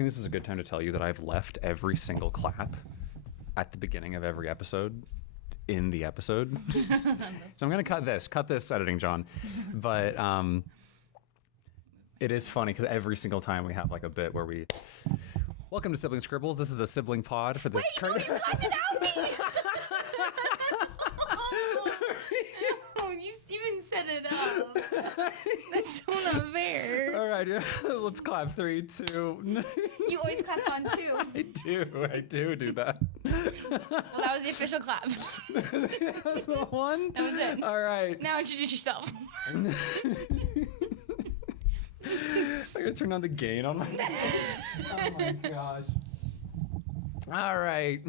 think this is a good time to tell you that I've left every single clap at the beginning of every episode in the episode. So I'm going to cut this editing, John. But it is funny because every single time we have like a bit where we, welcome to Sibling Scribbles. This is a sibling pod for the. Wait, no, you cut it out me. Oh, you even set it up. That's so not fair. All right, let's clap. 3, 2. You always clap on 2. I do that. Well, that was the official clap. That's the one? That was it. All right. Now introduce yourself. I gotta turn on the gain on my. Oh my gosh. All right.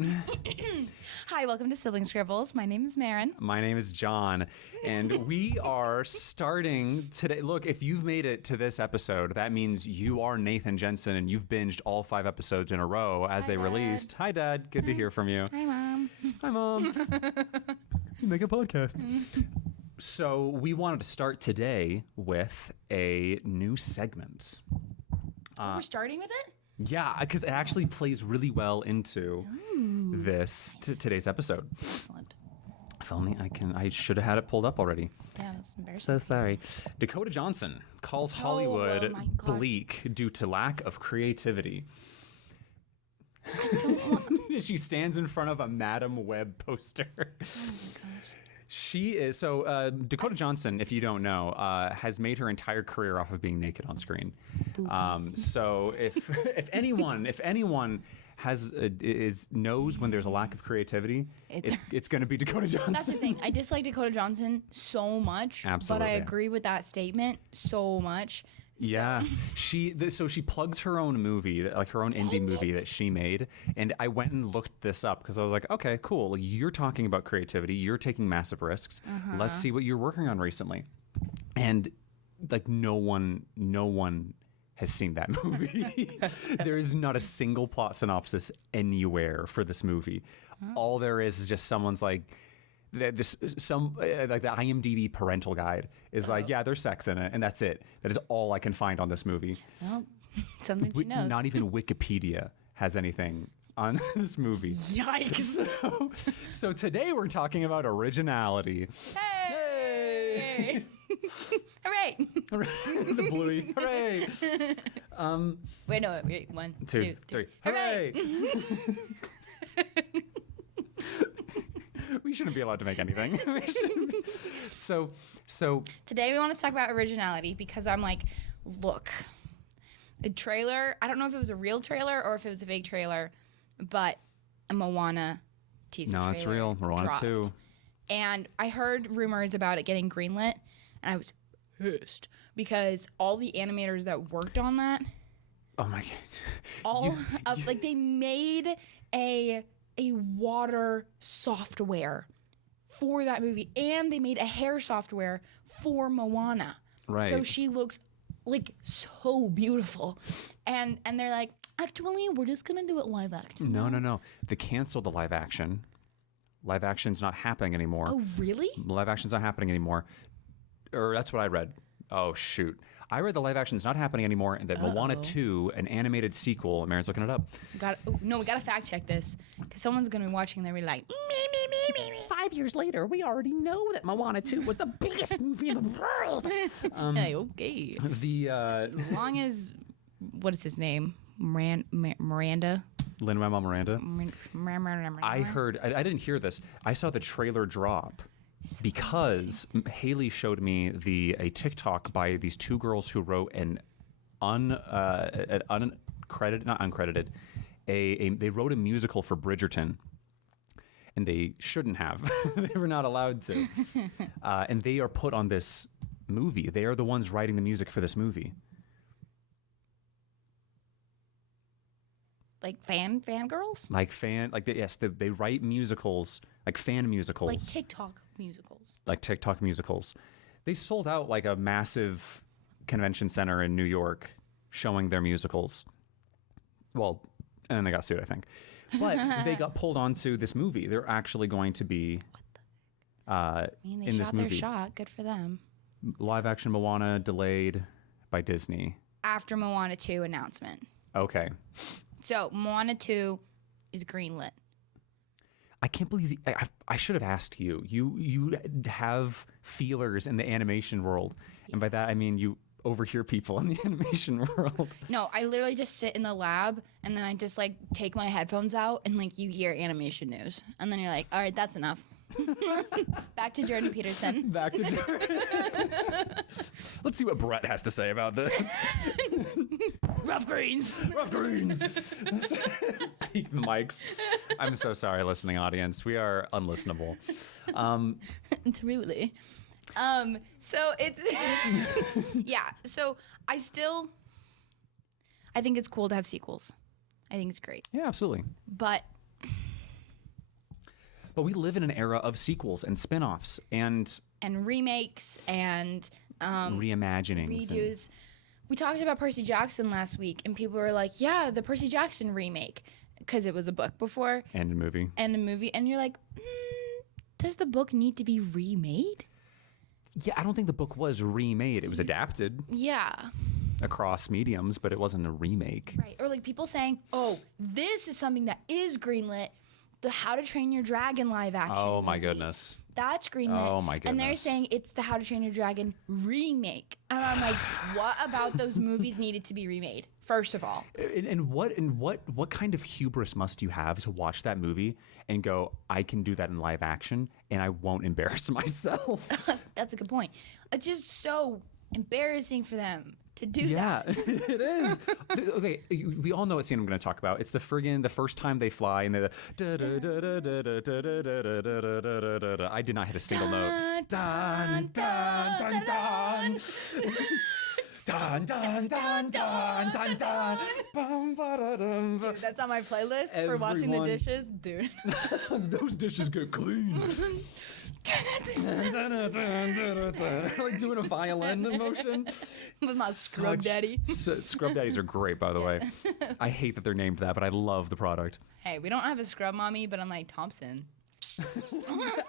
Hi, welcome to Sibling Scribbles. My name is Maren. My name is John, and we are starting today. Look, if you've made it to this episode, that means you are Nathan Jensen, and you've binged all 5 episodes in a row as they released. Hi, Dad. Good to hear from you. Hi, Mom. Hi, Mom. You make a podcast. So we wanted to start today with a new segment. We're starting with it? Yeah, because it actually plays really well into today's episode. Excellent. If only I should have had it pulled up already. Yeah, that's embarrassing. So sorry. Dakota Johnson calls Hollywood my gosh. bleak due to lack of creativity. She stands in front of a Madam Web poster. Oh my gosh. She is Dakota Johnson, if you don't know, has made her entire career off of being naked on screen. So if anyone knows when there's a lack of creativity, it's going to be Dakota Johnson. That's the thing. I dislike Dakota Johnson so much. Absolutely. But I agree with that statement so much. Yeah, she plugs her own movie, like her own indie movie that she made, and I went and looked this up because I was like, okay, cool. You're talking about creativity. You're taking massive risks. Let's see what you're working on recently. And like no one has seen that movie. There is not a single plot synopsis anywhere for this movie. All there is just someone's like. Like the IMDb parental guide is like, yeah, there's sex in it, and that's it. That is all I can find on this movie. Well, something she knows. Not even Wikipedia has anything on this movie. Yikes! So today we're talking about originality. Hey! Hooray! The bluey. Hooray! Wait, 1, 2, 3. Hooray! We shouldn't be allowed to make anything. So today we want to talk about originality because I'm like, look, a trailer. I don't know if it was a real trailer or if it was a fake trailer, but a Moana teaser trailer. No, it's real. Moana dropped. 2. And I heard rumors about it getting greenlit, and I was pissed because all the animators that worked on that, oh my god, they made a water software for that movie, and they made a hair software for Moana. Right. So she looks like so beautiful, and they're like, actually, we're just gonna do it live action. No. They canceled the live action. Live action's not happening anymore. Oh, really? Live action's not happening anymore. Or that's what I read. Oh, shoot. I read the live action's not happening anymore, and that Moana 2, an animated sequel, Maren's looking it up. We gotta fact check this, because someone's gonna be watching and they're like, me. 5 years later, we already know that Moana 2 was the biggest movie in the world. Hey, okay. As long as, what is his name? Miranda? Lin-Manuel Miranda. I didn't hear this. I saw the trailer drop because Haley showed me a TikTok by these 2 girls who wrote an uncredited, they wrote a musical for Bridgerton, and they shouldn't have. They were not allowed to. And they are put on this movie. They are the ones writing the music for this movie. Like fangirls? They write musicals, like fan musicals. Like TikTok musicals. Like TikTok musicals. They sold out like a massive convention center in New York showing their musicals. Well, and then they got sued, I think. But they got pulled onto this movie. They're actually going to be they in this shot movie. their shot. Good for them. Live action Moana delayed by Disney. After Moana 2 announcement. Okay. So Moana 2 is greenlit. I can't believe I should have asked you. You have feelers in the animation world, and by that I mean you overhear people in the animation world. No, I literally just sit in the lab and then I just like take my headphones out and like you hear animation news. And then you're like, all right, that's enough. Back to Jordan Peterson. Back to Let's see what Brett has to say about this. Rough greens. Rough greens. Peak the mics. I'm so sorry, listening audience. We are unlistenable. Truly. So it's yeah. So I think it's cool to have sequels. I think it's great. Yeah, absolutely. But we live in an era of sequels and spin-offs and remakes and reimaginings. Redos. We talked about Percy Jackson last week, and people were like, "Yeah, the Percy Jackson remake," because it was a book before And a movie. and you're like, does the book need to be remade? Yeah, I don't think the book was remade. It was adapted Yeah. across mediums, but it wasn't a remake. Right. Or like people saying, oh, this is something that is greenlit. The How to Train Your Dragon live action. Oh my movie. goodness. That's greenlit. Oh my And they're goodness. saying it's the How to Train Your Dragon remake. And I'm like, what about those movies needed to be remade? First of all. And what kind of hubris must you have to watch that movie and go, I can do that in live action and I won't embarrass myself? That's a good point. It's just so embarrassing for them to do Yeah, that. it is. Okay, we all know what scene I'm going to talk about. It's the first time they fly and they're the I did not hit a single note. Dun dun dun dun. Dun dun dun dun dun dun. Bum, ba-da-dum, ba. That's on my playlist for washing the Everyone- dishes. Dude. Those dishes get clean. Like doing a violin motion. With my scrub Such- daddy. Scrub daddies are great, by the way. I hate that they're named that, but I love the product. Hey, we don't have a scrub mommy, but I'm like Thompson.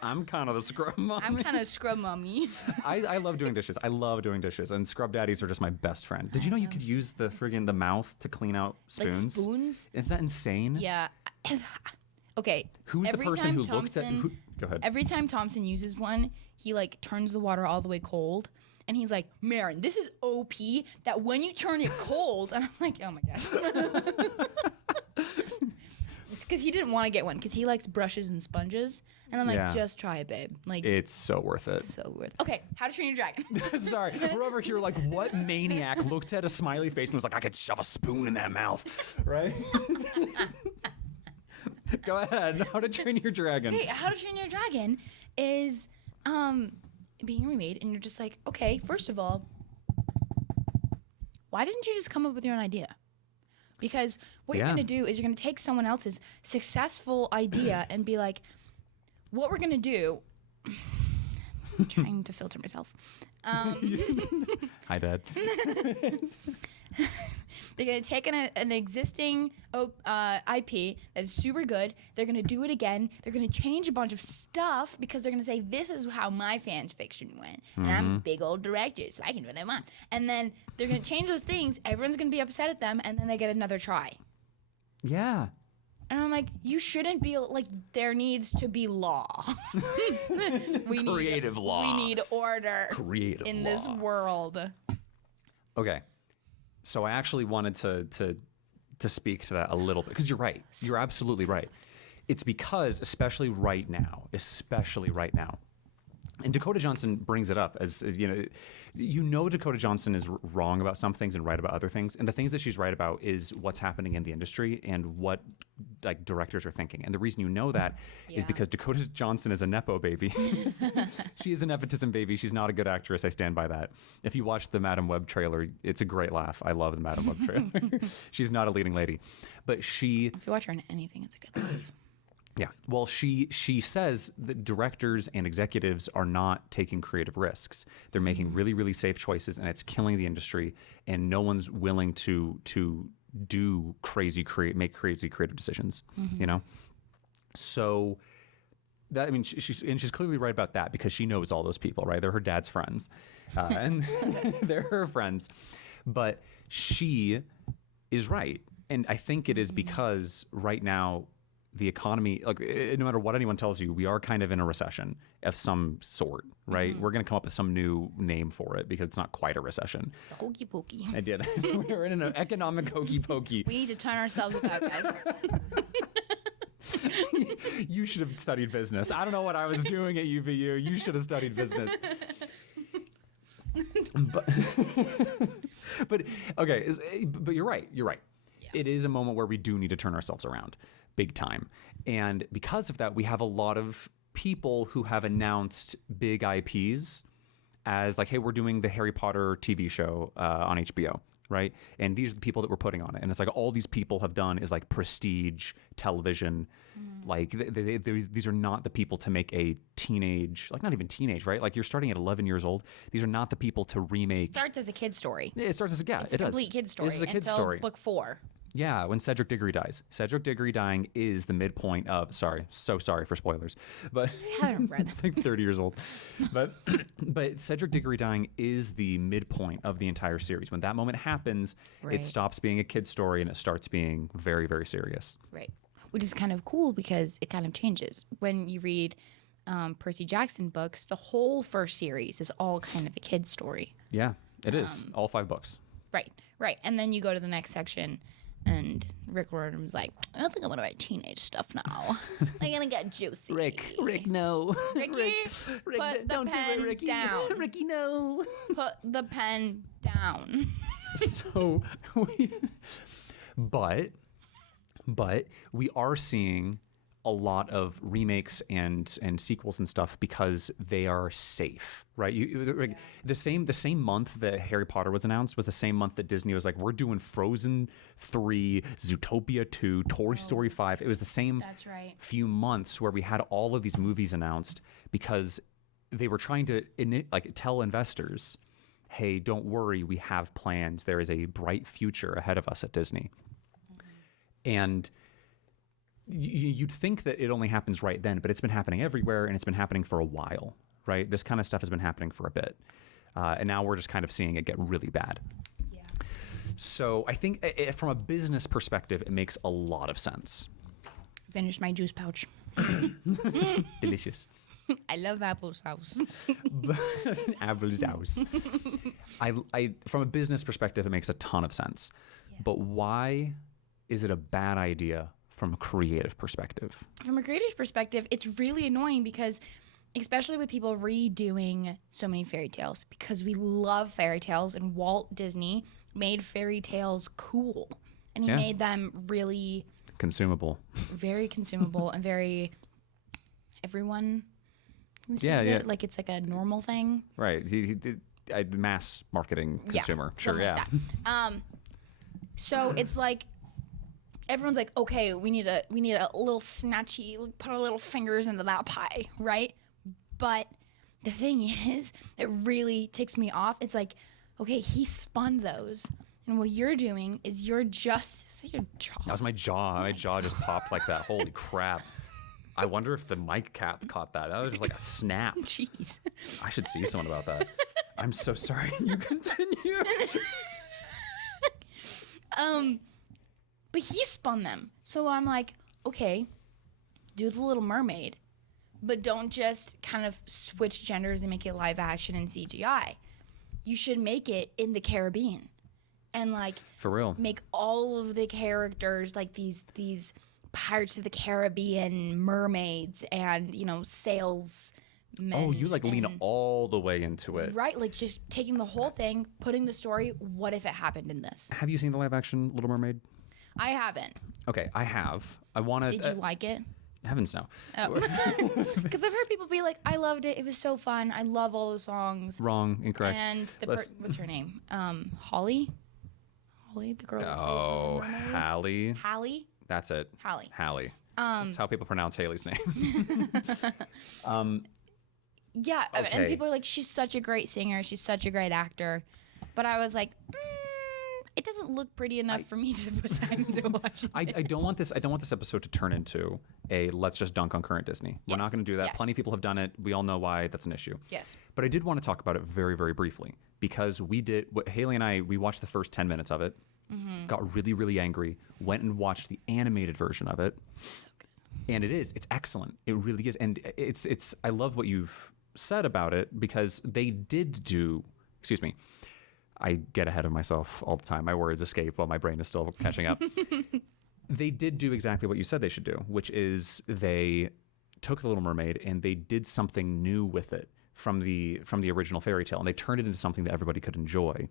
I'm kind of the scrub mom. I'm kind of scrub mommy. I love doing dishes. I love doing dishes, and scrub daddies are just my best friend. Did you know you could use the mouth to clean out Like spoons? spoons? Isn't that insane? Yeah. Okay. Who's the every person time who looked at? Thompson- Go ahead. Every time Thompson uses one, he like turns the water all the way cold. And he's like, Marin, this is OP that when you turn it cold, and I'm like, oh my gosh. It's because he didn't want to get one because he likes brushes and sponges. And I'm like, Yeah. just try it, babe. Like, It's so worth it. so good. Okay, How to Train Your Dragon. Sorry, we're over here like, what maniac looked at a smiley face and was like, I could shove a spoon in that mouth, right? Go ahead. How to Train Your Dragon. Hey, How to Train Your Dragon is being remade, and you're just like, okay, first of all, why didn't you just come up with your own idea? Because what you're Yeah. going to do is you're going to take someone else's successful idea and be like, what we're going to do. I'm trying to filter myself. Hi, Dad. They're going to take an existing IP that's super good. They're going to do it again. They're going to change a bunch of stuff because they're going to say, this is how my fans fiction went. And I'm a big old director, so I can do what I want. And then they're going to change those things. Everyone's going to be upset at them. And then they get another try. Yeah. And I'm like, you shouldn't be like, there needs to be law. Creative law. We need order Creative in law. this world. Okay. So I actually wanted to speak to that a little bit because you're right. You're absolutely right. It's because, especially right now, and Dakota Johnson brings it up as you know Dakota Johnson is wrong about some things and right about other things, and the things that she's right about is what's happening in the industry and what like directors are thinking. And the reason you know that is Yeah. because Dakota Johnson is a nepo baby. She is a nepotism baby. She's not a good actress. I stand by that. If you watch the Madam Web trailer, it's a great laugh. I love the Madam Web trailer. She's not a leading lady, but she. If you watch her in anything, it's a good laugh. Yeah. Well, she says that directors and executives are not taking creative risks. They're making really, really safe choices, and it's killing the industry. And no one's willing to do make crazy creative decisions. You know. So that she's clearly right about that because she knows all those people, right? They're her dad's friends, and they're her friends. But she is right. And I think it is because right now the economy, like no matter what anyone tells you, we are kind of in a recession of some sort, right? We're going to come up with some new name for it because it's not quite a recession. The hokey pokey. I did. We're in an economic hokey pokey. We need to turn ourselves about, guys. You should have studied business. I don't know what I was doing at UVU. You should have studied business. But okay, but you're right. You're right. Yeah. It is a moment where we do need to turn ourselves around big time. And because of that, we have a lot of people who have announced big IPs as like, hey, we're doing the Harry Potter TV show on HBO, right? And these are the people that we're putting on it. And it's like all these people have done is like prestige television. Like these are not the people to make a teenage, like not even teenage, right? Like you're starting at 11 years old. These are not the people to remake. It starts as a kid's story. It starts as a, yeah, it's a complete kid's story. This is a kid's until story. Book 4. Yeah, when Cedric Diggory dies. Cedric Diggory dying is the midpoint of, so sorry for spoilers, but I haven't read them. like 30 years old. But Cedric Diggory dying is the midpoint of the entire series. When that moment happens, Right. it stops being a kid's story and it starts being very, very serious. Right. Which is kind of cool because it kind of changes. When you read Percy Jackson books, the whole first series is all kind of a kid's story. Yeah, it is. All 5 books. Right. And then you go to the next section and Rick Riordan's like, I think I'm going to write teenage stuff now. I'm going to get juicy. Rick, no. Ricky, Rick, put the don't do pen it, Ricky. down. Ricky, no. Put the pen down. So, but we are seeing a lot of remakes and sequels and stuff because they are safe, right? The same month that Harry Potter was announced was the same month that Disney was like, we're doing Frozen 3, Zootopia 2, Toy Story 5. It was the same That's right. few months where we had all of these movies announced because they were trying to tell investors, hey, don't worry, we have plans. There is a bright future ahead of us at Disney. And you'd think that it only happens right then, but it's been happening everywhere and it's been happening for a while, right? This kind of stuff has been happening for a bit. And now we're just kind of seeing it get really bad. Yeah. So I think from a business perspective, it makes a lot of sense. Finished my juice pouch. Delicious. I love applesauce. Applesauce. I from a business perspective, it makes a ton of sense. Yeah. But why is it a bad idea from a creative perspective? From a creative perspective, it's really annoying because, especially with people redoing so many fairy tales, because we love fairy tales and Walt Disney made fairy tales cool. And he made them really consumable, very consumable and very everyone consumes it. Like it's like a normal thing. Right. He did mass marketing consumer. Sure, yeah. Like so it's like everyone's like, okay, we need a little snatchy, put our little fingers into that pie, right? But the thing is, it really ticks me off. It's like, okay, he spun those, and what you're doing is you're just your jaw. That was my jaw. My jaw just popped like that. Holy crap! I wonder if the mic cap caught that. That was just like a snap. Jeez. I should see someone about that. I'm so sorry. You continue. But he spun them. So I'm like, okay, do The Little Mermaid, but don't just kind of switch genders and make it live action and CGI. You should make it in the Caribbean. And like for real, make all of the characters like these Pirates of the Caribbean mermaids and, salesmen. Oh, you lean all the way into it. Right, like just taking the whole thing, putting the story, what if it happened in this? Have you seen the live action Little Mermaid? I haven't. Okay, I have. I want to. Did you like it? Heavens no. Oh. Because I've heard people be like, I loved it. It was so fun. I love all the songs. Wrong, incorrect. And what's her name? Holly? Holly, the girl who plays Oh, the mermaid? Hallie. Hallie? That's it. Hallie. That's how people pronounce Haley's name. Yeah, Okay. and people are like, she's such a great singer. She's such a great actor. But I was like, it doesn't look pretty enough for me to put time to watch it. I don't want this episode to turn into a let's just dunk on current Disney. We're not going to do that. Yes. Plenty of people have done it. We all know why that's an issue. Yes. But I did want to talk about it very, very briefly because Haley and I, we watched the first 10 minutes of it got really, really angry, went and watched the animated version of it. So good. And it's excellent. It really is. And it's I love what you've said about it because they did do, excuse me, I get ahead of myself all the time. My words escape while my brain is still catching up. They did do exactly what you said they should do, which is they took The Little Mermaid and they did something new with it from the original fairy tale, and they turned it into something that everybody could enjoy.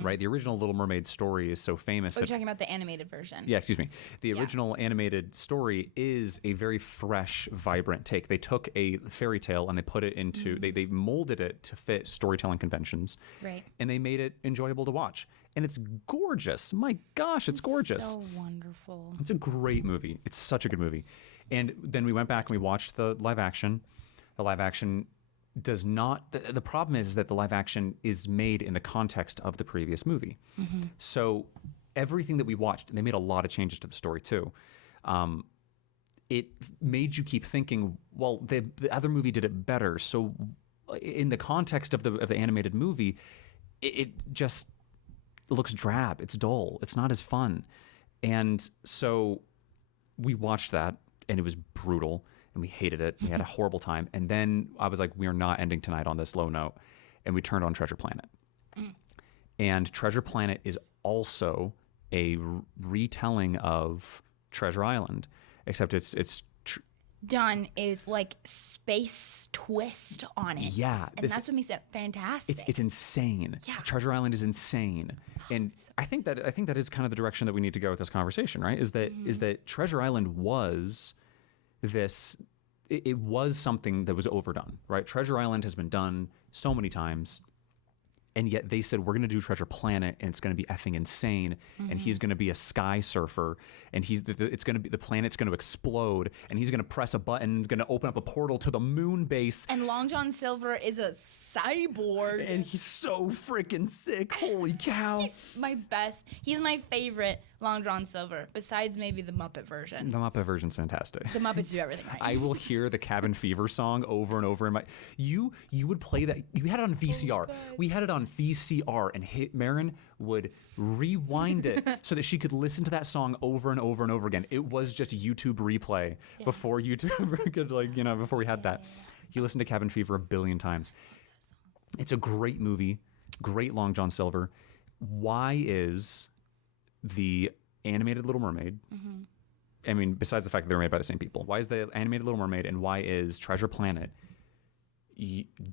Right? The original Little Mermaid story is so famous. Oh, you're talking about the animated version. Yeah, excuse me. The original animated story is a very fresh, vibrant take. They took a fairy tale and they put it into, they molded it to fit storytelling conventions. Right. And they made it enjoyable to watch. And it's gorgeous. My gosh, it's gorgeous. So wonderful. It's a great movie. It's such a good movie. And then we went back and we watched the live action. The live action does not, the problem is that the live action is made in the context of the previous movie. So everything that we watched, and they made a lot of changes to the story too, it made you keep thinking, well, the other movie did it better. So in the context of the animated movie, it just looks drab. It's dull. It's not as fun. And so we watched that and it was brutal. And we hated it. We had a horrible time. And then I was like, we are not ending tonight on this low note. And we turned on Treasure Planet. And Treasure Planet is also a retelling of Treasure Island, except it's done is like space twist on it. Yeah. And that's what makes it fantastic. It's insane. Yeah. Treasure Island is insane. And I think that is kind of the direction that we need to go with this conversation, right? Is that Treasure Island was this, it was something that was overdone, right? Treasure Island has been done so many times, and yet they said, we're going to do Treasure Planet, and it's going to be effing insane, and he's going to be a sky surfer, and it's going to be, the planet's going to explode, and he's going to press a button, going to open up a portal to the moon base. And Long John Silver is a cyborg. And he's so freaking sick. Holy cow. He's my best. He's my favorite Long John Silver, besides maybe the Muppet version. The Muppet version's fantastic. The Muppets do everything right. I will hear the Cabin Fever song over and over in my. You would play that. You had it on VCR. We had it on VCR, and Marin would rewind it so that she could listen to that song over and over and over again. It was just YouTube replay before YouTube could before we had that. You listened to Cabin Fever a billion times. It's a great movie, great Long John Silver. Why is the animated Little Mermaid, I mean, besides the fact that they're made by the same people, why is the animated Little Mermaid and why is Treasure Planet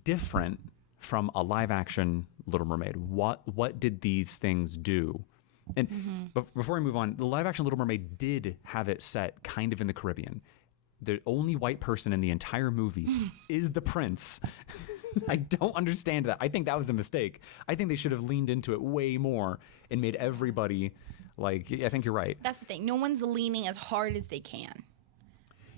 different from a live action Little Mermaid? What did these things do? And before I move on, the live action Little Mermaid did have it set kind of in the Caribbean. The only white person in the entire movie is the prince. I don't understand that. I think that was a mistake. I think they should have leaned into it way more and made everybody like, I think you're right. That's the thing. No one's leaning as hard as they can.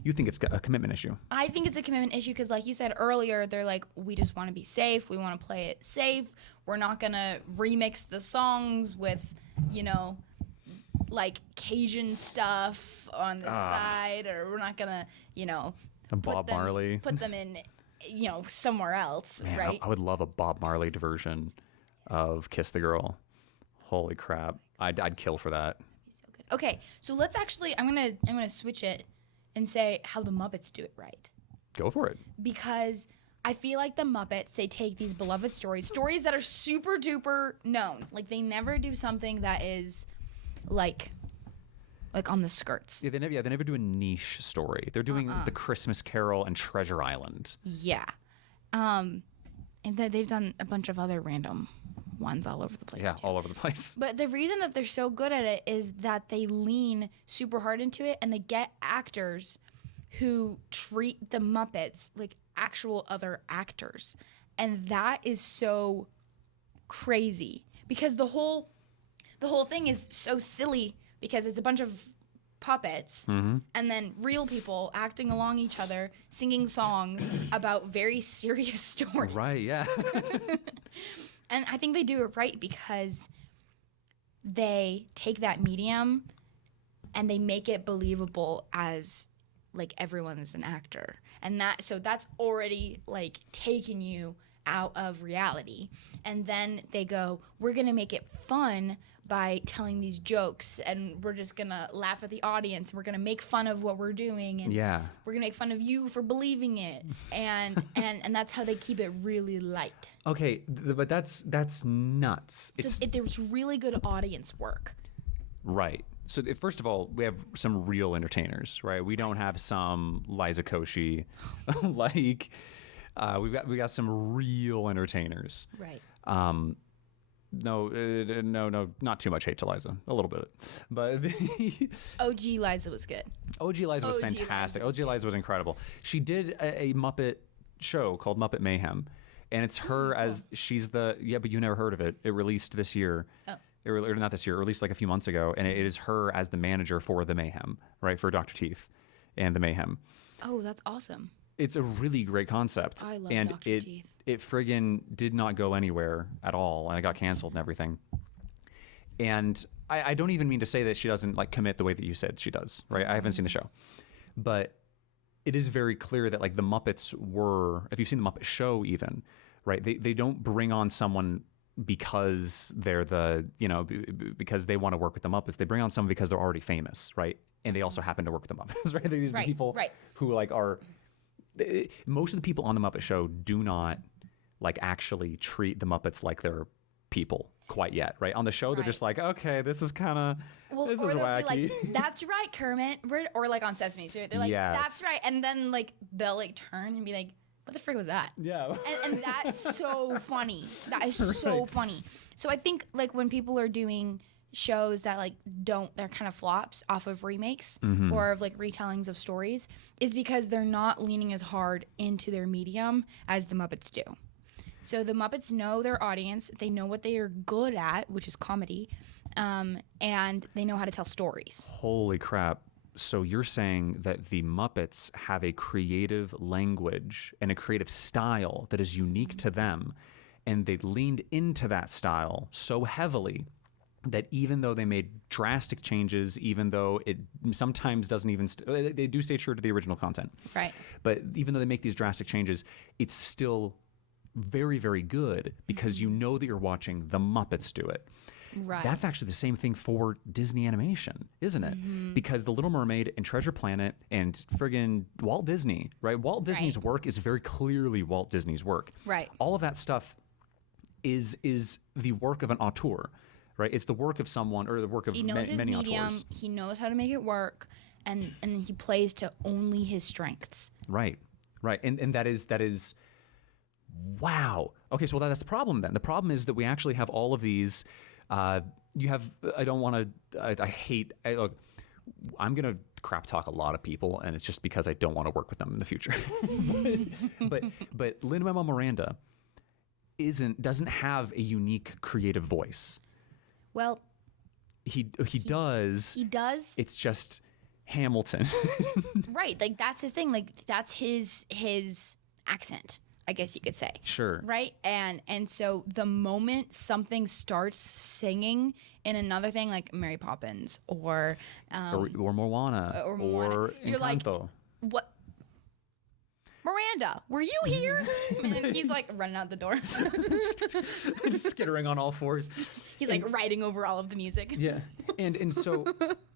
You think it's a commitment issue? I think it's a commitment issue because, like you said earlier, they're like, we just want to be safe. We want to play it safe. We're not going to remix the songs with, like Cajun stuff on the side, or we're not going to, Bob Marley. Put them in, somewhere else, Man, right? I would love a Bob Marley version of Kiss the Girl. Holy crap. I'd kill for that. So good. Okay, so let's actually, I'm gonna switch it and say how the Muppets do it right. Go for it. Because I feel like the Muppets, they take these beloved stories that are super duper known. Like, they never do something that is like on the skirts. Yeah, they never do a niche story. They're doing The Christmas Carol and Treasure Island. Yeah. And they've done a bunch of other random ones all over the place. Yeah, too. all over the place. But the reason that they're so good at it is that they lean super hard into it, and they get actors who treat the Muppets like actual other actors. And that is so crazy because the whole thing is so silly because it's a bunch of puppets and then real people acting along each other, singing songs about very serious stories. Right, yeah. And I think they do it right because they take that medium and they make it believable as like everyone is an actor. And that's already like taking you out of reality. And then they go, we're going to make it fun by telling these jokes, and we're just gonna laugh at the audience. We're gonna make fun of what we're doing, and we're gonna make fun of you for believing it, and that's how they keep it really light. Okay, but that's nuts. There's really good audience work. Right. So first of all, we have some real entertainers, right? We don't have some Liza Koshy, like we got some real entertainers. Right. No, not too much hate to Liza. A little bit. But OG Liza was good. OG Liza was fantastic. OG Liza was incredible. She did a Muppet show called Muppet Mayhem. And it's her as she's but you never heard of it. It released this year. Oh. Or not this year, it released like a few months ago. And it is her as the manager for the Mayhem, right? For Dr. Teeth and the Mayhem. Oh, that's awesome. It's a really great concept. I love and Dr. Teeth. It friggin' did not go anywhere at all, and it got canceled and everything. And I don't even mean to say that she doesn't like commit the way that you said she does, right? I haven't seen the show, but it is very clear that like the Muppets were, if you've seen the Muppet Show even, right? They don't bring on someone because they're because they want to work with the Muppets. They bring on someone because they're already famous, right? And they also happen to work with the Muppets, right? These are people who like are. Most of the people on the Muppet Show do not like actually treat the Muppets like they're people quite yet, right? On the show, they're just like, okay, this is kind of this is wacky. Be like, that's right, Kermit, or like on Sesame Street, they're like, that's right, and then like they'll like turn and be like, what the frick was that? Yeah, and that's so funny. That is so funny. So I think like when people are doing shows that like they're kind of flops off of remakes or of like retellings of stories is because they're not leaning as hard into their medium as the Muppets do. So the Muppets know their audience, they know what they are good at, which is comedy, and they know how to tell stories. Holy crap. So you're saying that the Muppets have a creative language and a creative style that is unique to them, and they leaned into that style so heavily that even though they made drastic changes, even though it sometimes doesn't even, they do stay true to the original content. Right. But even though they make these drastic changes, it's still very, very good because you know that you're watching the Muppets do it. Right. That's actually the same thing for Disney animation, isn't it? Because The Little Mermaid and Treasure Planet and friggin' Walt Disney, right? Walt Disney's work is very clearly Walt Disney's work. Right. All of that stuff is the work of an auteur. Right, it's the work of someone, or the work of he knows his many medium, auteurs. He knows how to make it work, and he plays to only his strengths. Right, and that is, wow. Okay, so that's the problem then. The problem is that we actually have all of these. You have. I don't want to. I hate. Look, I'm gonna crap talk a lot of people, and it's just because I don't want to work with them in the future. but Lin-Manuel Miranda doesn't have a unique creative voice. Well, he does. He does. It's just Hamilton. Right. Like that's his thing. Like that's his accent, I guess you could say. Sure. Right? And so the moment something starts singing in another thing like Mary Poppins or Moana or you're Encanto. Like, what? Miranda, were you here? And he's like running out the door. Just skittering on all fours. He's like riding over all of the music. Yeah. And so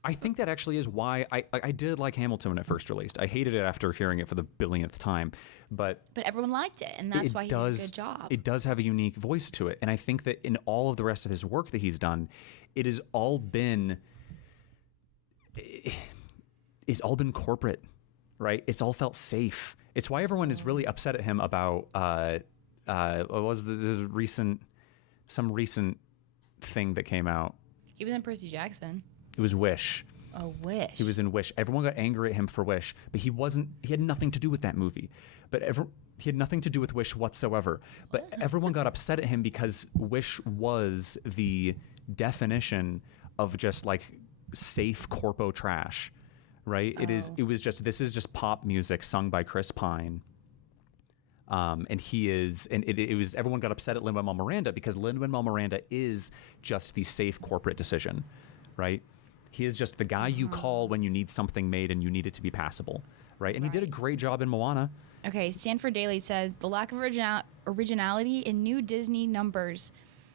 I think that actually is why I did like Hamilton when it first released. I hated it after hearing it for the billionth time. But everyone liked it, and that's why he did a good job. It does have a unique voice to it. And I think that in all of the rest of his work that he's done, it's all been corporate, right? It's all felt safe. It's why everyone is really upset at him about what was the recent thing that came out. He was in Percy Jackson. It was Wish. Oh, Wish. He was in Wish. Everyone got angry at him for Wish, but he had nothing to do with that movie. He had nothing to do with Wish whatsoever. But everyone got upset at him because Wish was the definition of just like safe corpo trash. Right? It was just, this is just pop music sung by Chris Pine. And it was, everyone got upset at Lin-Manuel Miranda because Lin-Manuel Miranda is just the safe corporate decision, right? He is just the guy you call when you need something made and you need it to be passable, right? And he did a great job in Moana. Okay, Stanford Daily says, the lack of originality in new Disney numbers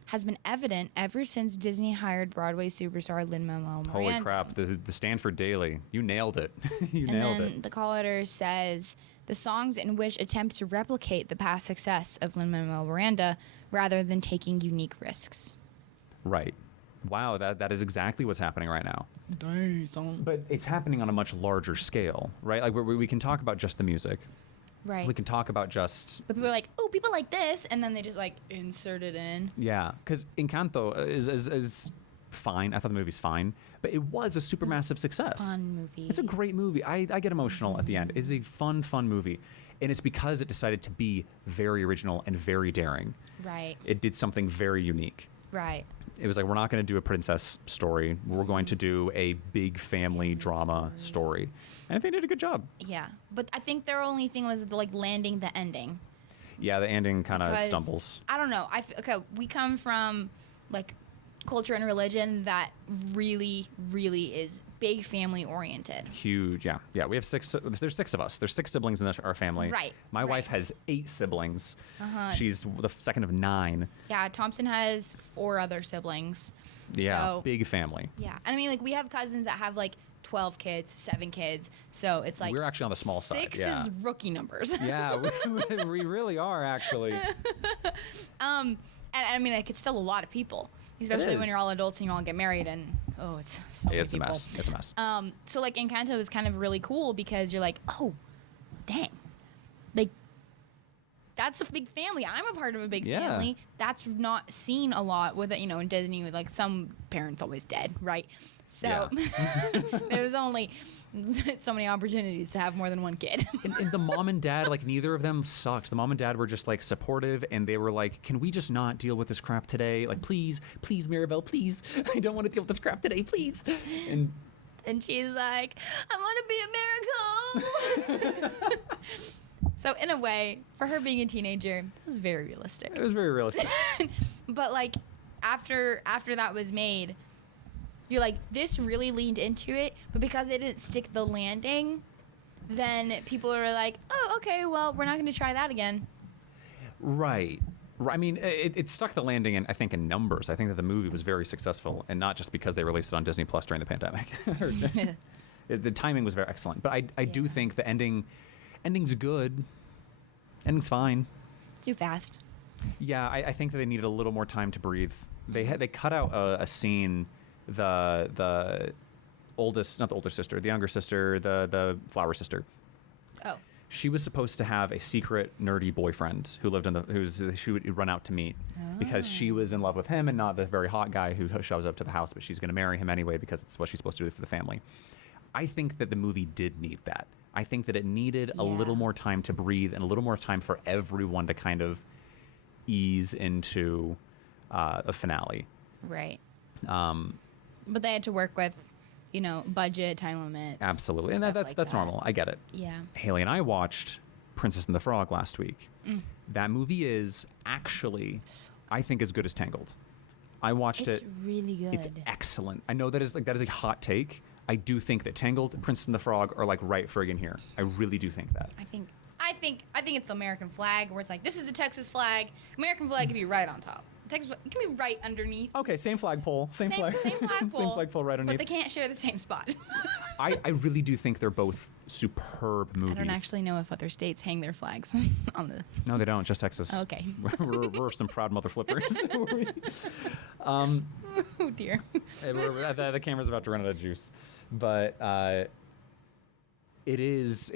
has been evident ever since Disney hired Broadway superstar Lin-Manuel Miranda. Holy crap. The Stanford Daily. You nailed it. You And nailed then it. the call letter says the songs in which attempt to replicate the past success of Lin-Manuel Miranda rather than taking unique risks. Right. Wow, that is exactly what's happening right now. But it's happening on a much larger scale, right? Like we can talk about just the music. Right. We can talk about just... But people are like, oh, people like this, and then they just like insert it in. Yeah, because Encanto is fine. I thought the movie's fine, but it was a supermassive success. Fun movie. It's a great movie. I get emotional at the end. It's a fun movie. And it's because it decided to be very original and very daring. Right. It did something very unique. Right. It was like, we're not going to do a princess story. We're going to do a big family drama story. And I think they did a good job. Yeah. But I think their only thing was like landing the ending. Yeah, the ending kind of Because, stumbles. I don't know. Okay, we come from like culture and religion that really, really is big family oriented. Huge, yeah. Yeah, we have there's 6 of us. There's 6 siblings in our family. Right. My wife has 8 siblings. Uh-huh. She's the second of 9. Yeah, Thompson has 4 other siblings. Yeah, So, big family. yeah. And I mean, like, we have cousins that have like 12 kids, 7 kids. So it's like We're actually on the small side. 6 Yeah. is rookie numbers. Yeah, we really are actually. And I mean, like, it's still a lot of people, especially when is. you're all adults and you all get married, and it's so many It's a people. mess. It's a mess. So like Encanto is kind of really cool because you're like, oh, dang, like that's a big family. I'm a part of a big Yeah. family. That's not seen a lot with it, you know, in Disney. With like some parents always dead, right? So there's only so many opportunities to have more than one kid. And the mom and dad, like, neither of them sucked. The mom and dad were just like supportive, and they were like, can we just not deal with this crap today? Like, please, Mirabelle, please. I don't want to deal with this crap today, please. And she's like, I want to be a miracle. So in a way, for her being a teenager, it was very realistic. It was very realistic. But like after that was made, you're like, this really leaned into it, but because they didn't stick the landing, then people are like, oh, okay, well, we're not going to try that again. Right. I mean, it stuck the landing in, I think, in numbers. I think that the movie was very successful, and not just because they released it on Disney Plus during the pandemic. The timing was very excellent. But I do think the ending's good. Ending's fine. It's too fast. Yeah, I think that they needed a little more time to breathe. They cut out a scene. The oldest, not the older sister, the younger sister, the flower sister. Oh. She was supposed to have a secret nerdy boyfriend who lived she would run out to meet because she was in love with him and not the very hot guy who shows up to the house, but she's going to marry him anyway because it's what she's supposed to do for the family. I think that the movie did need that. I think that it needed a little more time to breathe and a little more time for everyone to kind of ease into a finale. Right. But they had to work with, you know, budget, time limits. Absolutely. And that's that. normal. I get it. Yeah. Haley and I watched Princess and the Frog last week. That movie is actually, I think, as good as Tangled. I watched it. It's really good. It's excellent. I know that is a hot take. I do think that Tangled and Princess and the Frog are like right friggin' here. I really do think that. I think it's the American flag where it's like, this is the Texas flag. American flag can be right on top. Texas flag can be right underneath. Okay, same flagpole. Same flag. Same flagpole. Same flagpole right underneath. But they can't share the same spot. I really do think they're both superb movies. I don't actually know if other states hang their flags on the. No, they don't. Just Texas. Okay. we're some proud mother flippers. Oh dear. The camera's about to run out of juice, but it is.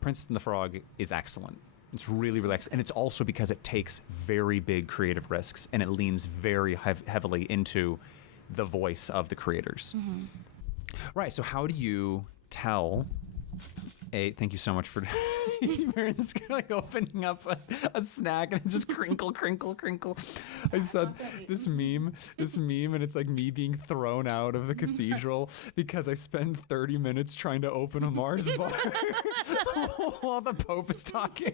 Princess and the Frog is excellent. It's really excellent, and it's also because it takes very big creative risks and it leans very heavily into the voice of the creators. Mm-hmm. Right. So how do you tell? Thank you so much for just like opening up a snack and it's just crinkle, crinkle, crinkle. I saw this meme, and it's like me being thrown out of the cathedral because I spend 30 minutes trying to open a Mars bar while the Pope is talking.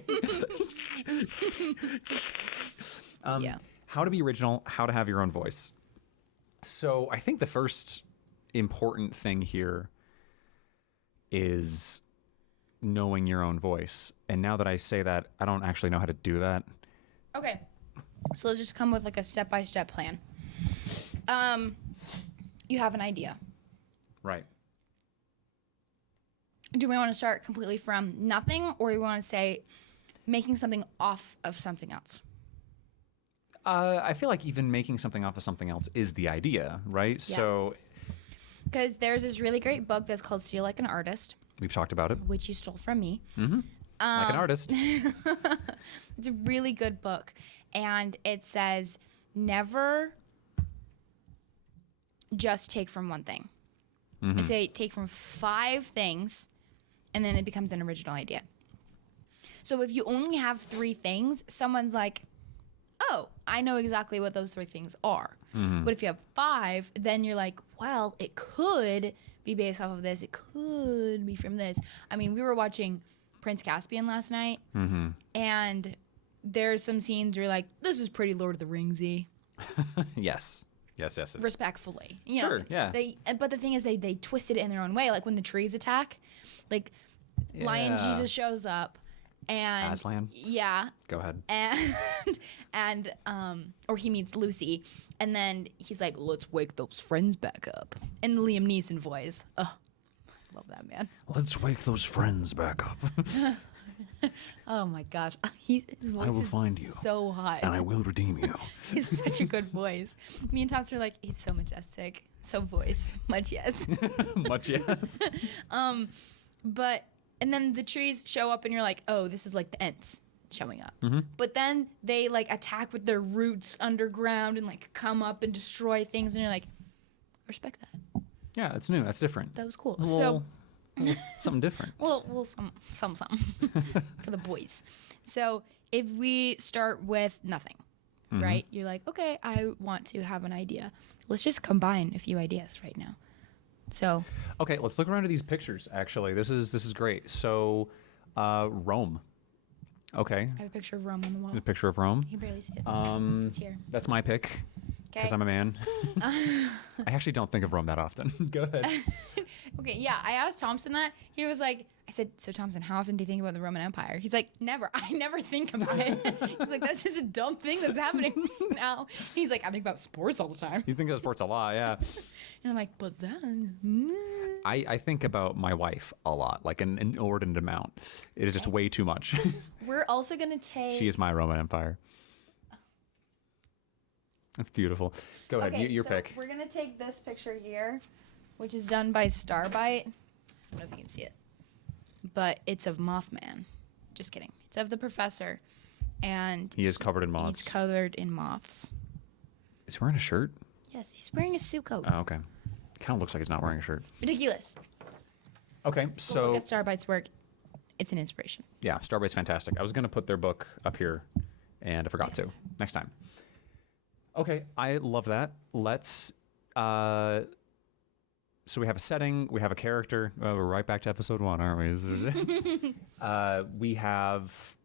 How to be original, how to have your own voice. So I think the first important thing here is knowing your own voice. And now that I say that, I don't actually know how to do that. Okay. So let's just come with like a step-by-step plan. You have an idea. Right. Do we want to start completely from nothing, or do we want to say making something off of something else? I feel like even making something off of something else is the idea, right? Yeah. So Because there's this really great book that's called Steal Like an Artist, we've talked about it. which you stole from me. Like an artist. It's a really good book. And it says, never just take from one thing. I say take from 5 things, and then it becomes an original idea. So if you only have 3 things, someone's like, oh, I know exactly what those 3 things are. But if you have 5, then you're like, well, it could be based off of this. It could be from this. I mean, we were watching Prince Caspian last night, and there's some scenes where you're like, this is pretty Lord of the Ringsy. Yes. Respectfully. You Sure, know, yeah. But the thing is, they twisted it in their own way. Like when the trees attack, like Lion Yeah. Jesus shows up, and Aslan? yeah, Go ahead. and or he meets Lucy, and then he's like, let's wake those friends back up in the Liam Neeson voice. Oh, love that man. Let's wake those friends back up. Oh my gosh, his voice will is find you, so hot. and I will redeem you. He's such a good voice. Me and Tops are like, he's so majestic, so voice, much yes. Much yes. But and then the trees show up, and you're like, oh, this is like the Ents showing up. But then they like attack with their roots underground and like come up and destroy things, and you're like, I respect that. Yeah, it's new. That's different. That was cool. Well, something different. Well, some for the boys. So if we start with nothing, right? You're like, okay, I want to have an idea. Let's just combine a few ideas right now. So Okay, let's look around at these pictures. Actually, this is great. So, Rome. Okay, I have a picture of Rome on the wall. the picture of Rome. You can barely see it. It's here. That's my pick because Okay. I'm a man. I actually don't think of Rome that often. Go ahead. Okay, yeah. I asked Thompson that. He was like, I said, so Thompson, how often do you think about the Roman Empire? He's like, never. I never think about it. He's like, that's just a dumb thing that's happening now. He's like, I think about sports all the time. You think of sports a lot, yeah. And I'm like, but then. I think about my wife a lot, like an inordinate amount. It is just way too much. We're also going to take. She is my Roman Empire. That's beautiful. Go ahead, your so pick. We're going to take this picture here, which is done by Starbite. I don't know if you can see it. But it's of Mothman. Just kidding. It's of the professor. And He is covered in moths. he's covered in moths. Is he wearing a shirt? Yes, he's wearing a suit coat. Oh, okay. Kind of looks like he's not wearing a shirt. Ridiculous. Okay, But so look at Starbite's work. It's an inspiration. yeah, Starbite's fantastic. I was going to put their book up here, and I forgot to. Next time. Okay, I love that. Let's. So we have a setting, we have a character. We're right back to episode 1, aren't we? We have.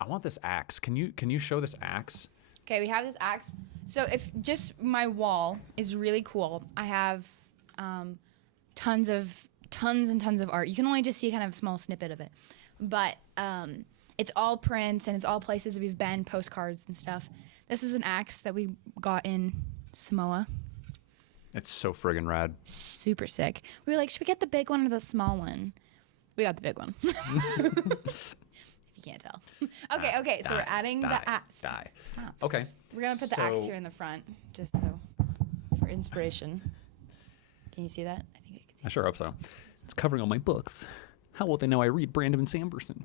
I want this axe. Can you show this axe? Okay, we have this axe. So if just my wall is really cool, I have tons and tons of art. You can only just see kind of a small snippet of it, but it's all prints and it's all places that we've been, postcards and stuff. This is an axe that we got in Samoa. It's so friggin' rad. Super sick. We were like, should we get the big one or the small one? We got the big one. If you can't tell. Okay. So we're adding the axe. Die. Stop. Okay. We're gonna put the axe So- here in the front, just so, for inspiration. Can you see that? I think I can see. I sure hope so. It's covering all my books. How will they know I read Brandon Sanderson?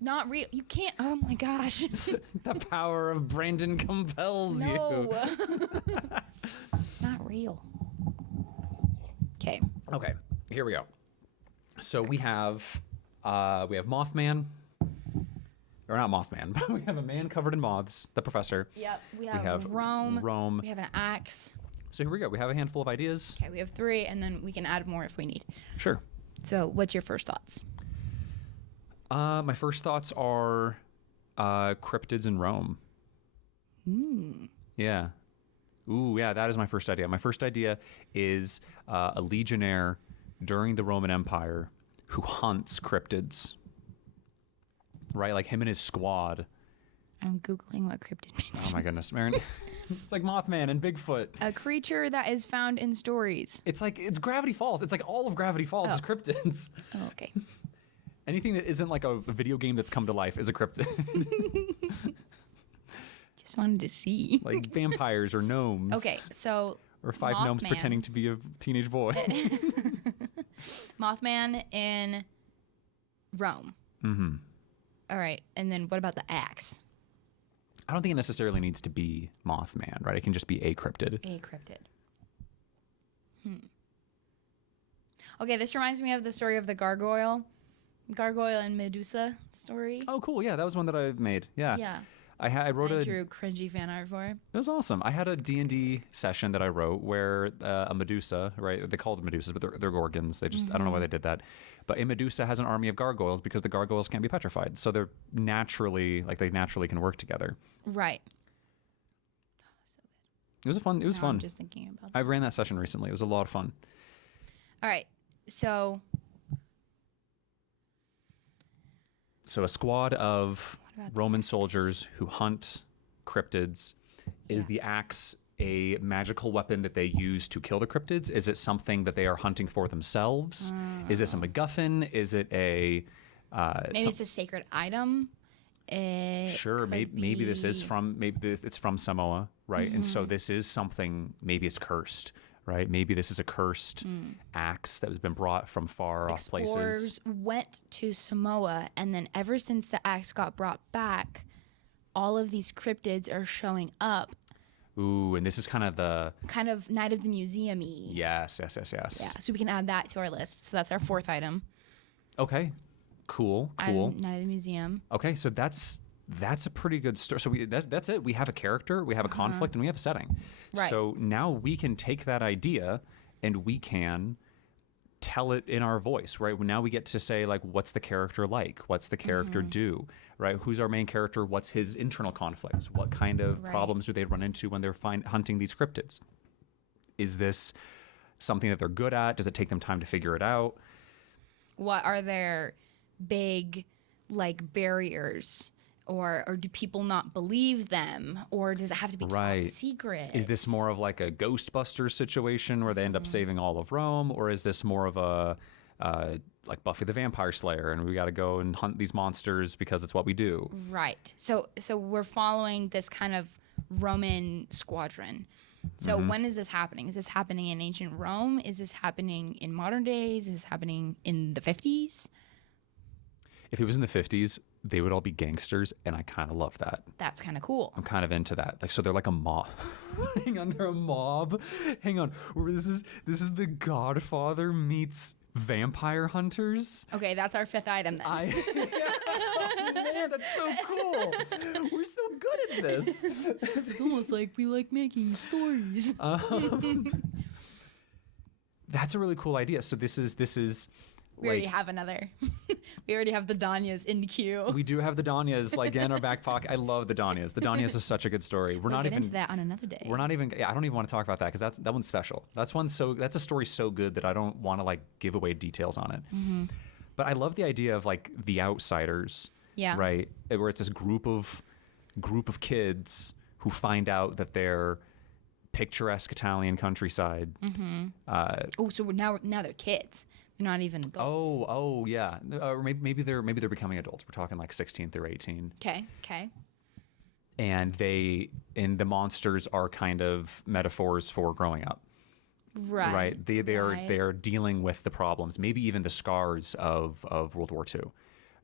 Not real. You can't. Oh my gosh. The power of Brandon compels you. No. It's not real. Okay. Okay, here we go. So we have Mothman, or not Mothman, but we have a man covered in moths, the professor. Yep. We have have Rome. Rome. We have an axe. So here we go. We have a handful of ideas. Okay. We have 3, and then we can add more if we need. Sure. So, what's your first thoughts? My first thoughts are cryptids in Rome. Yeah. Ooh, yeah, that is my first idea. My first idea is a legionnaire during the Roman Empire who hunts cryptids. Right? Like him and his squad I'm Googling what cryptid means. Oh my goodness, Marin. It's like Mothman and Bigfoot. A creature that is found in stories. It's Gravity Falls. It's like all of Gravity Falls is cryptids. Oh, okay. Anything that isn't like a video game that's come to life is a cryptid. Just wanted to see. Like vampires or gnomes. Okay, so Or five gnomes Mothman. pretending to be a teenage boy. Mothman in Rome. Mm-hmm. All right, and then what about the axe? I don't think it necessarily needs to be Mothman, right? It can just be a cryptid. A cryptid. Okay, this reminds me of the story of the gargoyle and Medusa story. Oh, cool. Yeah, that was one that I made. Yeah. Yeah. I wrote I a... drew cringy fan art for. It was awesome. I had a D&D session that I wrote where a Medusa, right? They call them Medusas, but they're gorgons. They just, I don't know why they did that. But a Medusa has an army of gargoyles because the gargoyles can't be petrified. So they're naturally, they naturally can work together. Right. It was fun. Now fun. I'm just thinking about that. I ran that session recently. It was a lot of fun. All right, so A squad of What about the Roman soldiers who hunt cryptids. Is Yeah. the axe a magical weapon that they use to kill the cryptids? Is it something that they are hunting for themselves? Is this a MacGuffin? Is it a... maybe it's a sacred item. Sure, maybe this is from it's from Samoa, right? And so this is something. Maybe it's cursed, right? Maybe this is a cursed axe that has been brought from far off places. Explorers went to Samoa, and then ever since the axe got brought back, all of these cryptids are showing up. Ooh, and this is kind of the Kind of Night of the Museum-y. yes. Yeah, so we can add that to our list. So that's our fourth item. Okay, cool. Night of the Museum. Okay, so that's a pretty good story. So that's it. We have a character, we have a conflict, and we have a setting. Right. So now we can take that idea and we can tell it in our voice, right? Now we get to say, like, what's the character like? What's the character do, right? Who's our main character? What's his internal conflicts? What kind of problems do they run into when they're hunting these cryptids? Is this something that they're good at? Does it take them time to figure it out? What are their big, barriers? Or do people not believe them? Or does it have to be top secret? Is this more of like a Ghostbusters situation where they end up saving all of Rome? Or is this more of a like Buffy the Vampire Slayer and we got to go and hunt these monsters because it's what we do? Right. So we're following this kind of Roman squadron. So when is this happening? Is this happening in ancient Rome? Is this happening in modern days? Is this happening in the 50s? If it was in the 50s, they would all be gangsters, and I kind of love that. That's kind of cool. I'm kind of into that. So they're like a mob. Hang on, they're a mob. Hang on, this is The Godfather meets vampire hunters. Okay, that's our fifth item then. Oh, man, that's so cool. We're so good at this. It's almost like we like making stories. That's a really cool idea. So this is. We already have another. We already have the Danyas in the queue. We do have the Danyas in our back pocket. I love the Danyas. The Danyas is such a good story. We'll get into that on another day. We're not even. Yeah, I don't even want to talk about that because that one's special. That's a story so good that I don't want to give away details on it. But I love the idea of the outsiders. Yeah. Right. Where it's this group of kids who find out that they're picturesque Italian countryside. So now they're kids. They're not even adults. Oh, yeah. Or maybe they're becoming adults. We're talking 16 through 18. Okay. And the monsters are kind of metaphors for growing up. Right. They are dealing with the problems, maybe even the scars of World War II.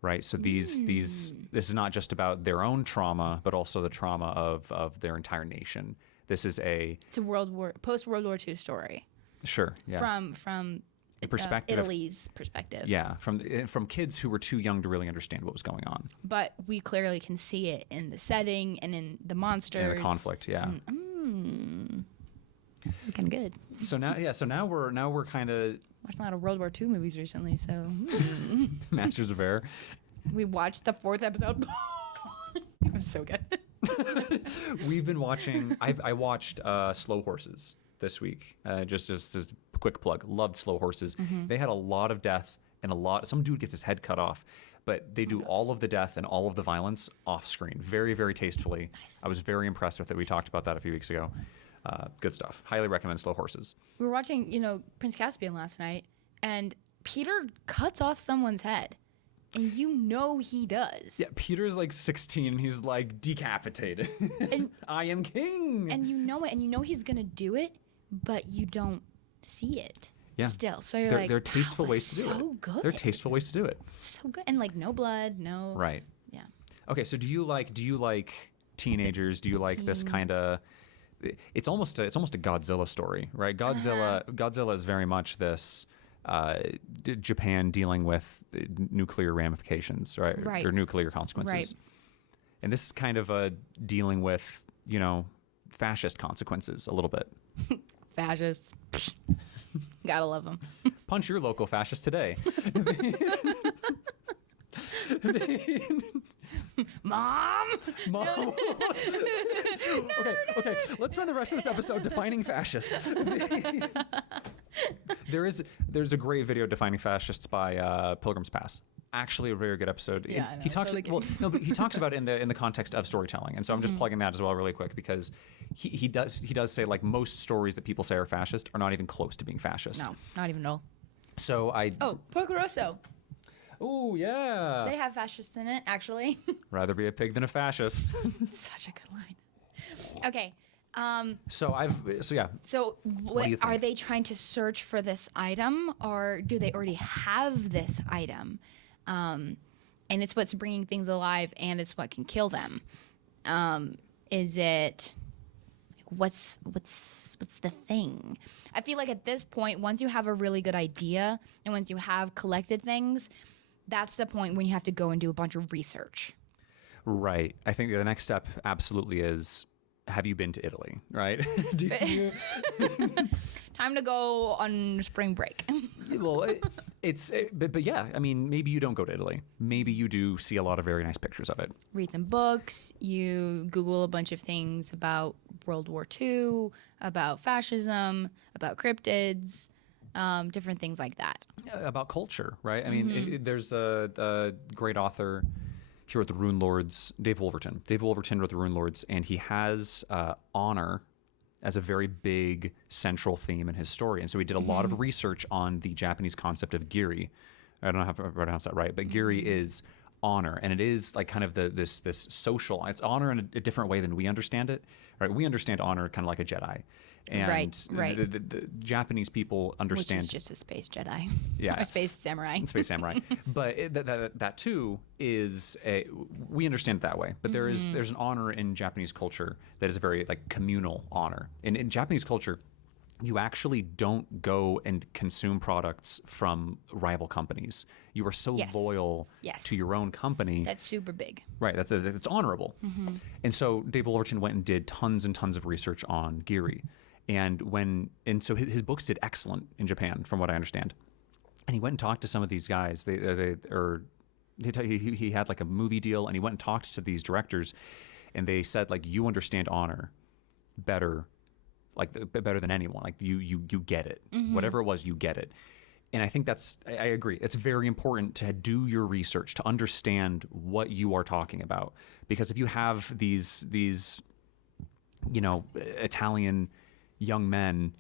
Right. So this is not just about their own trauma, but also the trauma of their entire nation. It's a post World War II story. Sure. Yeah. From the perspective Italy's perspective. Yeah, from kids who were too young to really understand what was going on. But we clearly can see it in the setting and in the monsters. And the conflict, yeah. This is kind of good. So now we're kind of watching a lot of World War II movies recently. So Masters of Air. We watched the 4th episode. It was so good. We've been watching. I watched Slow Horses this week. Just as a quick plug. Loved Slow Horses. They had a lot of death and some dude gets his head cut off. but they do all of the death and all of the violence off screen, very, very tastefully. Nice. I was very impressed with it. We talked about that a few weeks ago. Good stuff. Highly recommend Slow Horses. We were watching, Prince Caspian last night, and Peter cuts off someone's head. And he does. Yeah, Peter's like 16 and he's like decapitated. And I am king. And you know it, and he's gonna do it, but you don't see it. Yeah. Still. So you're They're tasteful ways to do it. So good. They're tasteful ways to do it. So good. And like no blood, no. Right. Yeah. Okay, so do you like teenagers? Do you like this kind of it's almost a Godzilla story, right? Godzilla is very much this Japan dealing with nuclear ramifications, right? Right. Or nuclear consequences. Right. And this is kind of dealing with, fascist consequences a little bit. Fascists. Gotta love them. Punch your local fascist today. Mom. Mom. Okay. Let's spend the rest of this episode defining fascists. There's a great video defining fascists by Pilgrim's Pass. Actually, a very good episode. Yeah, I know, he talks totally he talks about it in the context of storytelling, and so I'm just plugging that as well, really quick, because he does say like most stories that people say are fascist are not even close to being fascist. No, not even at all. So Porco Rosso. Oh yeah. They have fascists in it, actually. Rather be a pig than a fascist. Such a good line. Okay. So yeah. So What do you are think? they trying to search for this item, or do they already have this item? And it's what's bringing things alive, and it's what can kill them. Is it what's the thing? I feel like at this point, once you have a really good idea and once you have collected things, that's the point when you have to go and do a bunch of research. Right. I think the next step absolutely is, have you been to Italy? Right. Time to go on spring break. Well, but yeah, I mean, maybe you don't go to Italy. Maybe you do see a lot of very nice pictures of it. Read some books. You Google a bunch of things about World War II, about fascism, about cryptids, different things like that. About culture, right? I mean, there's a great author. He wrote the Rune Lords, Dave Wolverton. Dave Wolverton wrote the Rune Lords, and he has honor as a very big central theme in his story. And so he did a lot of research on the Japanese concept of giri. I don't know how to pronounce that right, but giri is honor, and it is like kind of this social. It's honor in a different way than we understand it. Right? We understand honor kind of like a Jedi, and Right. The Japanese people understand, Which is just a space Jedi. Yeah. Or space samurai. Space Samurai. But that too is we understand it that way. But there's an honor in Japanese culture that is a very like communal honor. In Japanese culture, you actually don't go and consume products from rival companies. You are so Yes. loyal Yes. to your own company. That's super big. Right, that's honorable. And so Dave Wolverton went and did tons and tons of research on giri. And so his books did excellent in Japan, from what I understand. And he went and talked to some of these guys. He had like a movie deal, and he went and talked to these directors, and they said like, you understand honor better, better than anyone. Like you get it. Whatever it was, you get it. And I think I agree. It's very important to do your research, to understand what you are talking about. Because if you have these Italian young men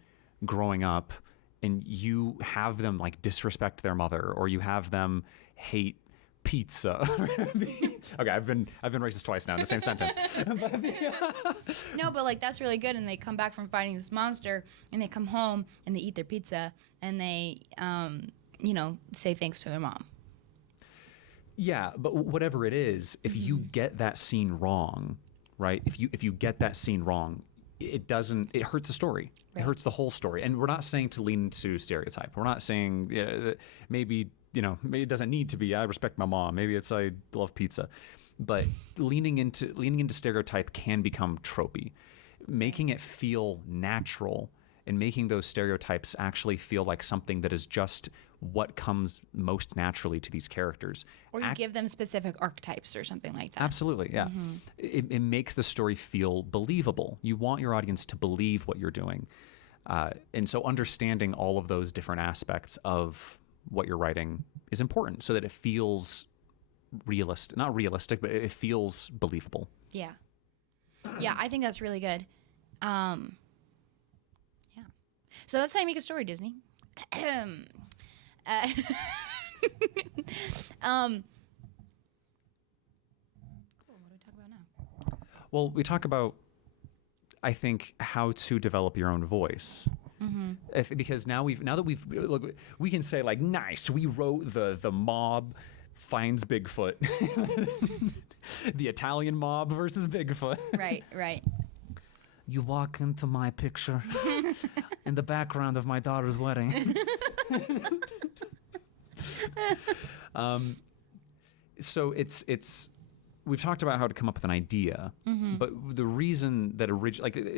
growing up, and you have them like disrespect their mother, or you have them hate pizza. Okay, I've been racist twice now in the same sentence. No, but like that's really good. And they come back from fighting this monster, and they come home and they eat their pizza, and they, say thanks to their mom. Yeah, but whatever it is, if you get that scene wrong, right? If you get that scene wrong, it hurts the story. Right. It hurts the whole story. And we're not saying to lean into stereotype. We're not saying maybe it doesn't need to be, I respect my mom. Maybe it's I love pizza. But leaning into stereotype can become tropey. Making it feel natural and making those stereotypes actually feel like something that is just what comes most naturally to these characters. Or you give them specific archetypes or something like that. Absolutely, yeah. It makes the story feel believable. You want your audience to believe what you're doing. And so understanding all of those different aspects of what you're writing is important, so that it feels not realistic, but it feels believable. Yeah. Yeah, I think that's really good. Yeah. So that's how you make a story, Disney. uh, cool. What do we talk about now? Well, we talk about, I think, how to develop your own voice. Because now that we've look, we can say like, nice, we wrote the mob finds Bigfoot, the Italian mob versus Bigfoot. Right. You walk into my picture in the background of my daughter's wedding. So it's we've talked about how to come up with an idea, but the reason that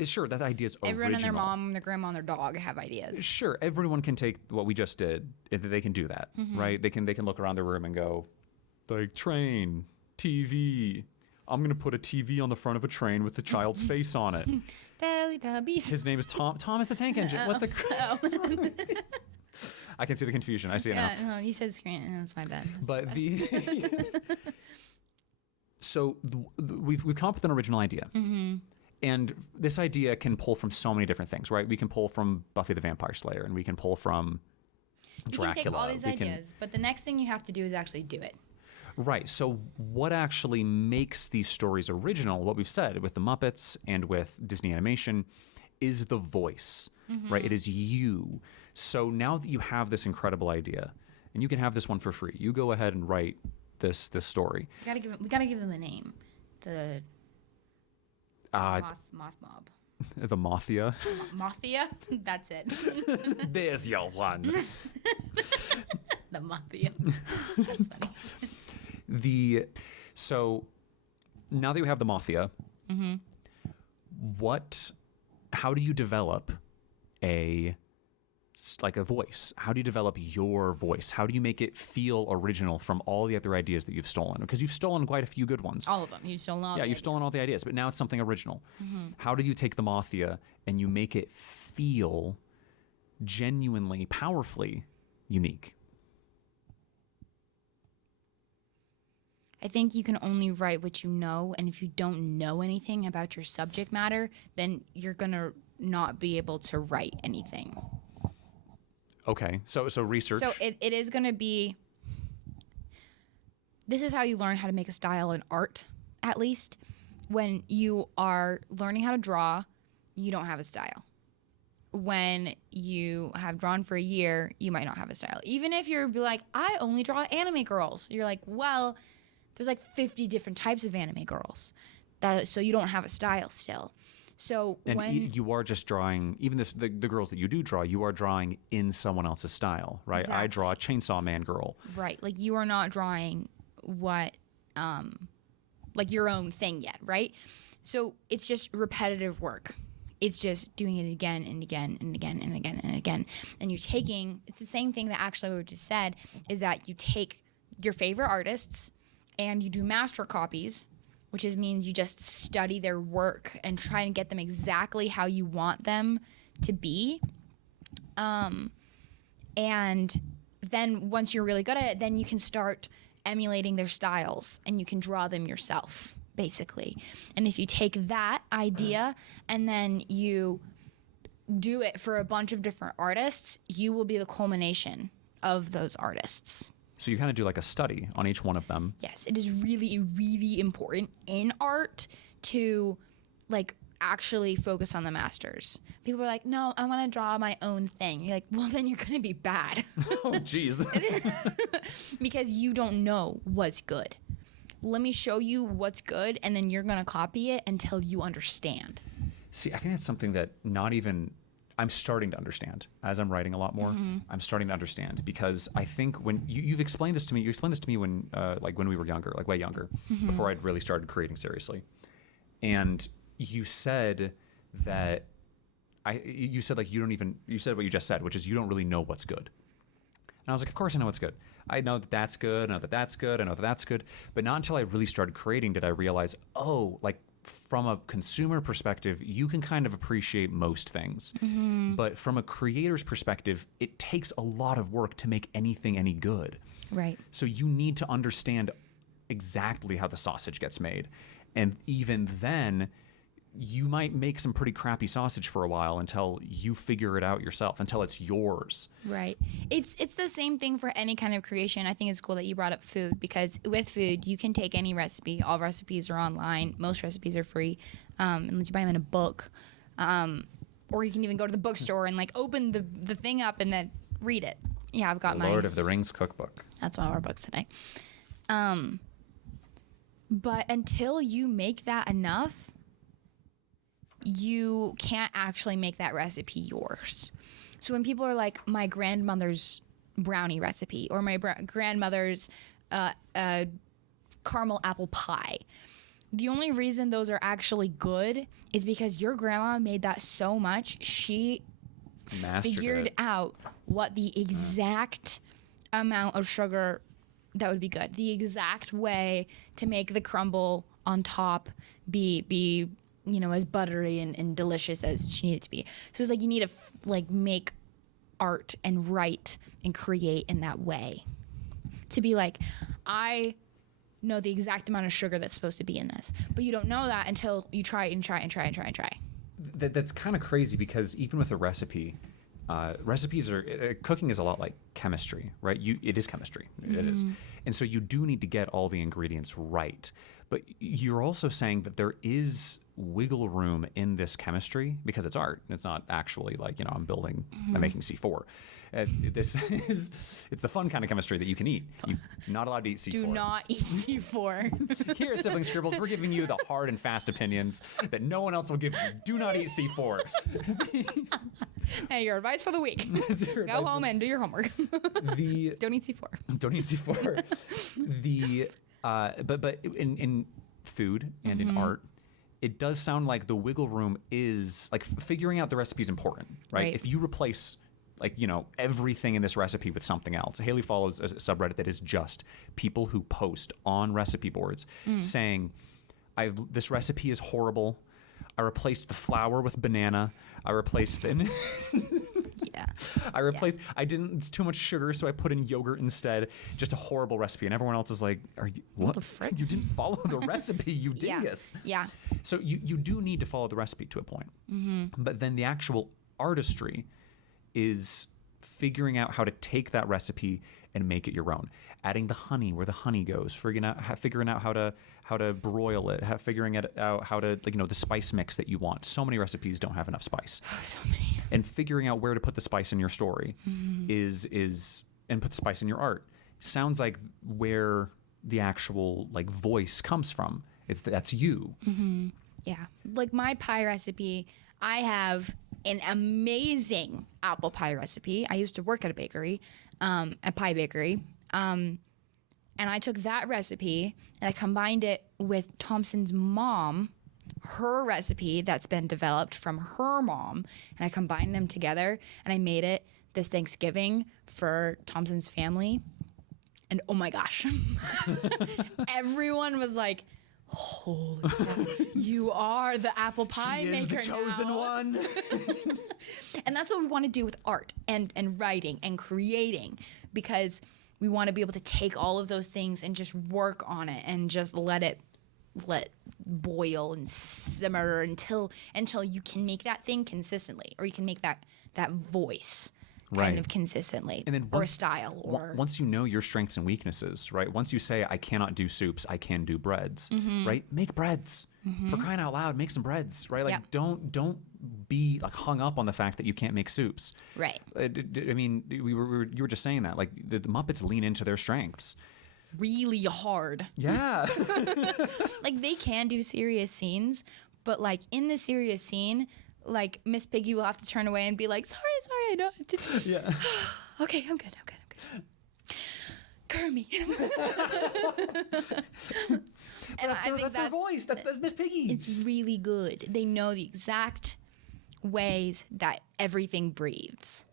sure, that idea is original. Everyone and their mom, their grandma, and their dog have ideas. Sure, everyone can take what we just did. They can do that, right? They can look around the room and go, like, train, TV. I'm gonna put a TV on the front of a train with the child's face on it. Teletubbies. His name is Tom. Thomas the Tank Engine. What the? I can see the confusion. I see it now. No, you said screen. That's my bad. But we've come up with an original idea, and this idea can pull from so many different things, right? We can pull from Buffy the Vampire Slayer, and we can pull from Dracula. You can take all these ideas, but the next thing you have to do is actually do it. Right. So what actually makes these stories original, what we've said with the Muppets and with Disney animation, is the voice, right? It is you. So now that you have this incredible idea, and you can have this one for free, you go ahead and write this story. We gotta give them a name. The moth mob. The Mothia. Mothia? That's it. There's your one. The Mothia. That's funny. So now that you have the Mothia, how do you develop a voice? How do you develop your voice? How do you make it feel original from all the other ideas that you've stolen? Because you've stolen quite a few good ones. All of them. You've stolen all. Yeah, you've stolen all the ideas, but now it's something original. How do you take the Mothia and you make it feel genuinely, powerfully unique? I think you can only write what you know, and if you don't know anything about your subject matter, then you're gonna not be able to write anything. Okay, so research. So it is gonna be. This is how you learn how to make a style in art, at least. When you are learning how to draw, you don't have a style. When you have drawn for a year, you might not have a style. Even if you're like, I only draw anime girls. You're like, well, there's like 50 different types of anime girls. So you don't have a style still. So you are just drawing, even the girls that you do draw, you are drawing in someone else's style, right? Exactly. I draw a Chainsaw Man girl. Right. Like you are not drawing what, like your own thing yet, right? So it's just repetitive work. It's just doing it again and again and again and again and again. And it's the same thing that actually we just said, is that you take your favorite artists and you do master copies, which means you just study their work and try and get them exactly how you want them to be. And then once you're really good at it, then you can start emulating their styles and you can draw them yourself, basically. And if you take that idea and then you do it for a bunch of different artists, you will be the culmination of those artists. So you kind of do like a study on each one of them. Yes, it is really, really important in art to like actually focus on the masters. People are like, no, I want to draw my own thing. You're like, well, then you're going to be bad. Oh, jeez. Because you don't know what's good. Let me show you what's good, and then you're going to copy it until you understand. See, I think that's something that I'm starting to understand as I'm writing a lot more. I'm starting to understand because I think when you've explained this to me, when when we were younger, like way younger, before I'd really started creating seriously. And you said that you said what you just said, which is you don't really know what's good. And I was like, of course I know what's good. I know that that's good. I know that that's good. I know that that's good. But not until I really started creating did I realize, from a consumer perspective, you can kind of appreciate most things. But from a creator's perspective, it takes a lot of work to make anything any good. Right. So you need to understand exactly how the sausage gets made. And even then, you might make some pretty crappy sausage for a while until you figure it out yourself, until it's yours. Right. It's the same thing for any kind of creation. I think it's cool that you brought up food, because with food, you can take any recipe. All recipes are online. Most recipes are free, unless you buy them in a book. Or you can even go to the bookstore and like open the thing up and then read it. Yeah, I've got The Lord of the Rings cookbook. That's one of our books today. But until you make that enough, you can't actually make that recipe yours. So when people are like, my grandmother's brownie recipe or my grandmother's caramel apple pie, the only reason those are actually good is because your grandma made that so much, she figured out what the exact amount of sugar that would be good, the exact way to make the crumble on top be as buttery and delicious as she needed to be. So it's like you need to make art and write and create in that way to be like, I know the exact amount of sugar that's supposed to be in this, but you don't know that until you try and try and try and try and try. That's kind of crazy, because even with a recipe, recipes are cooking is a lot like chemistry, right? It is chemistry. It is. And so you do need to get all the ingredients right. But you're also saying that there is wiggle room in this chemistry because it's art. It's not actually like, I'm making C4. It's the fun kind of chemistry that you can eat. You're not allowed to eat C4. Do not eat C4. Here at Sibling Scribbles, we're giving you the hard and fast opinions that no one else will give you. Do not eat C4. Hey, your advice for the week. Go home and do your homework. Don't eat C4. Don't eat C4. But in food and in art, it does sound like the wiggle room is like figuring out the recipe is important, right? If you replace everything in this recipe with something else. Haley follows a subreddit that is just people who post on recipe boards saying, this recipe is horrible. I replaced the flour with banana. I replaced the it's too much sugar, so I put in yogurt instead. Just a horrible recipe. And everyone else is like, what the frick? You didn't follow the recipe, you dingus. Yeah. So you do need to follow the recipe to a point. But then the actual artistry is figuring out how to take that recipe and make it your own. Adding the honey where the honey goes, figuring out how to broil it, figuring out how to the spice mix that you want. So many recipes don't have enough spice. So many. And figuring out where to put the spice in your story is and put the spice in your art. Sounds like where the actual voice comes from. That's you. Yeah. Like my pie recipe, I have an amazing apple pie recipe. I used to work at a bakery, a pie bakery. And I took that recipe and I combined it with Thompson's mom, her recipe that's been developed from her mom. And I combined them together and I made it this Thanksgiving for Thompson's family. And oh my gosh, everyone was like, holy cow, you are the apple pie maker now. She is the chosen one. And that's what we want to do with art and writing and creating, because we want to be able to take all of those things and just work on it and just let boil and simmer until you can make that thing consistently, or you can make that voice kind of consistently, and then or style. Or once you know your strengths and weaknesses, right? Once you say, I cannot do soups, I can do breads, right? Make breads. For crying out loud, make some breads, right? Like don't be hung up on the fact that you can't make soups. Right. I mean, you were just saying that, the Muppets lean into their strengths really hard. Yeah. They can do serious scenes, but in the serious scene, Miss Piggy will have to turn away and be like, sorry, I know. Yeah. Okay, I'm good. Kermie. And I think that's their voice. That's Miss Piggy. It's really good. They know the exact ways that everything breathes.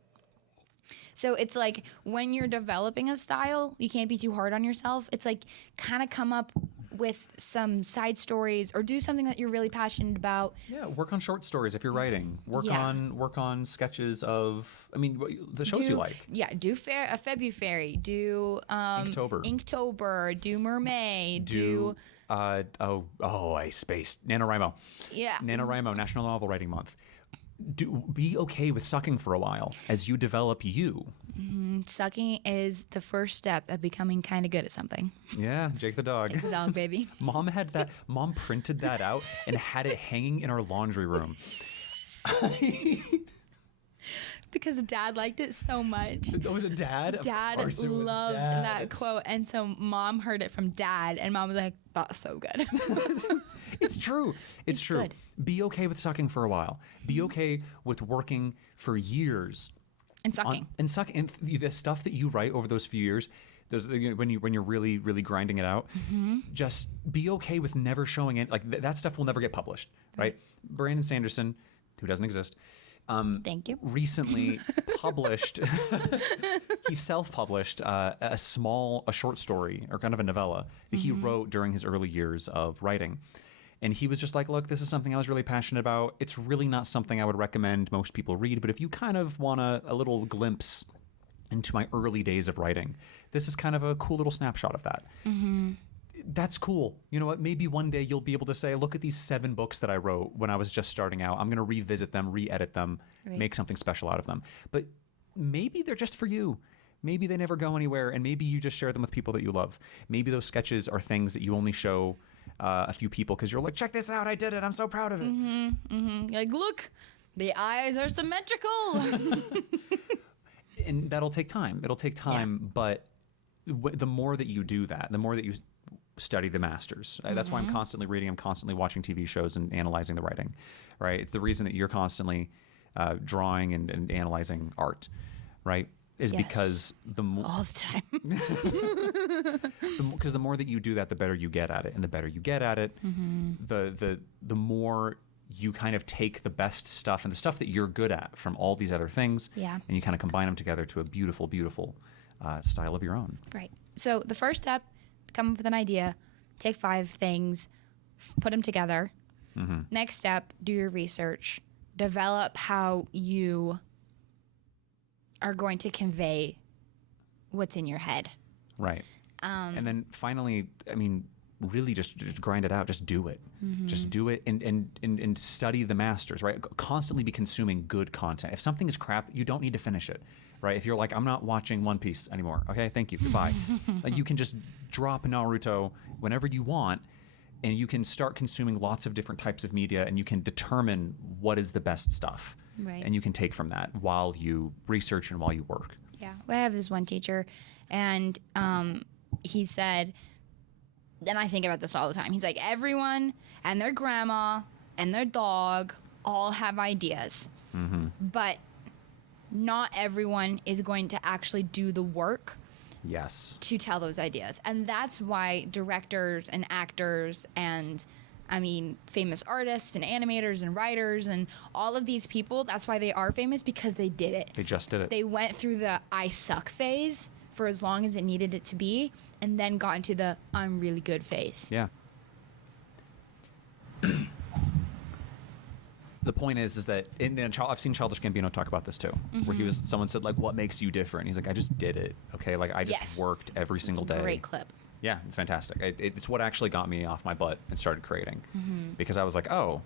So it's when you're developing a style, you can't be too hard on yourself. It's kind of come up with some side stories, or do something that you're really passionate about. Yeah, work on short stories if you're writing. Work Yeah. on sketches of, I mean, the shows you like. Yeah, do a February, do Inktober, do Mermaid, do I spaced NaNoWriMo. yeah. NaNoWriMo, National Novel Writing Month. Be okay with sucking for a while as you develop you. Sucking is the first step of becoming kind of good at something. Yeah, Jake the dog. Take the dog, baby. Mom printed that out and had it hanging in our laundry room. Because Dad liked it so much. Oh, was it Dad? Dad loved that quote, and so Mom heard it from Dad, and Mom was like, "That's so good." It's true. It's true. good. Be okay with sucking for a while. Be okay with working for years. And sucking. And the stuff that you write over those few years, when you're really grinding it out, just be okay with never showing it. Like that stuff will never get published, right? Brandon Sanderson, who doesn't exist, Thank you. recently published. He self-published a short story or kind of a novella that he wrote during his early years of writing. And he was just like, look, this is something I was really passionate about. It's really not something I would recommend most people read, but if you kind of want a little glimpse into my early days of writing, this is kind of a cool little snapshot of that. That's cool. You know what? Maybe one day you'll be able to say, look at these 7 books that I wrote when I was just starting out. I'm going to revisit them, re-edit them, make something special out of them. But maybe they're just for you. Maybe they never go anywhere, and maybe you just share them with people that you love. Maybe those sketches are things that you only show a few people because you're like, check this out, I did it, I'm so proud of it. You're like, look, the eyes are symmetrical. And that'll take time. It'll take time, but the more that you do that, the more that you study the masters. That's why I'm constantly reading, I'm constantly watching TV shows and analyzing the writing, right? It's the reason that you're constantly drawing and analyzing art, right? Is because all the time. Because the more that you do that, the better you get at it, and the better you get at it, the more you kind of take the best stuff and the stuff that you're good at from all these other things, and you kind of combine them together to a beautiful, beautiful style of your own. Right. So the first step, come up with an idea, take 5 things, put them together. Next step, do your research, develop how you are going to convey what's in your head. Right. And then finally, I mean, really just grind it out. Just do it. Just do it and study the masters, right? Constantly be consuming good content. If something is crap, you don't need to finish it, right? If you're like, I'm not watching One Piece anymore. Okay, thank you. Goodbye. Like you can just drop Naruto whenever you want, and you can start consuming lots of different types of media, and you can determine what is the best stuff. Right. And you can take from that while you research and while you work. Yeah. Well, I have this one teacher, and he said, and I think about this all the time. He's like, everyone and their grandma and their dog all have ideas, but not everyone is going to actually do the work to tell those ideas. And that's why directors and actors and famous artists and animators and writers and all of these people, that's why they are famous, because they did it. They just did it. They went through the I suck phase for as long as it needed it to be, and then got into the I'm really good phase. Yeah. The point is that I've seen Childish Gambino talk about this too, where someone said like, "What makes you different?" He's like, "I just did it. Okay, like I just worked every single day." Great clip. Yeah, it's fantastic. It's what actually got me off my butt and started creating, because I was like, "Oh,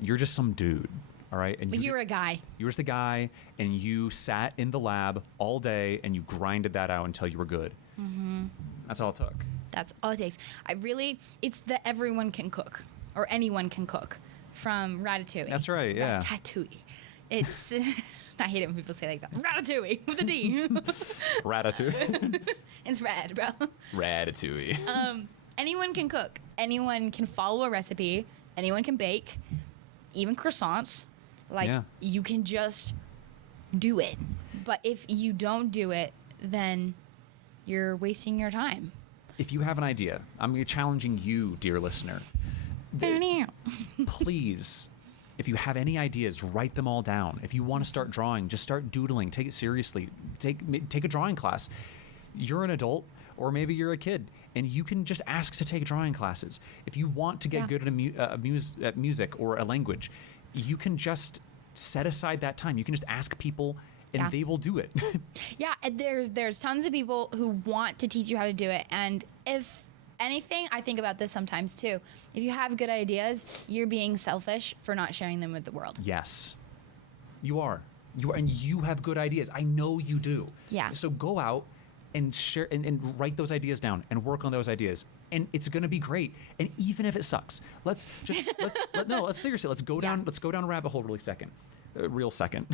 you're just some dude, all right?" And You were a guy. You were just the guy, and you sat in the lab all day and you grinded that out until you were good. That's all it took. That's all it takes. It's that everyone can cook, or anyone can cook, from Ratatouille. That's right, yeah. Ratatouille. It's, I hate it when people say like that. Ratatouille with a D. Ratatouille. It's rad, bro. Ratatouille. Anyone can cook. Anyone can follow a recipe. Anyone can bake. Even croissants. Like, you can just do it. But if you don't do it, then you're wasting your time. If you have an idea, I'm challenging you, dear listener. Please, if you have any ideas, write them all down. If you want to start drawing, just start doodling. Take it seriously. Take a drawing class. You're an adult, or maybe you're a kid, and you can just ask to take drawing classes. If you want to get good at, at music or a language, you can just set aside that time. You can just ask people, and they will do it. Yeah, and there's tons of people who want to teach you how to do it. And if anything, I think about this sometimes too. If you have good ideas, you're being selfish for not sharing them with the world. Yes, you are. You are, and you have good ideas. I know you do. Yeah. So go out and share and write those ideas down and work on those ideas, and it's going to be great. And even if it sucks, let's seriously, let's go down a rabbit hole real second. Real second.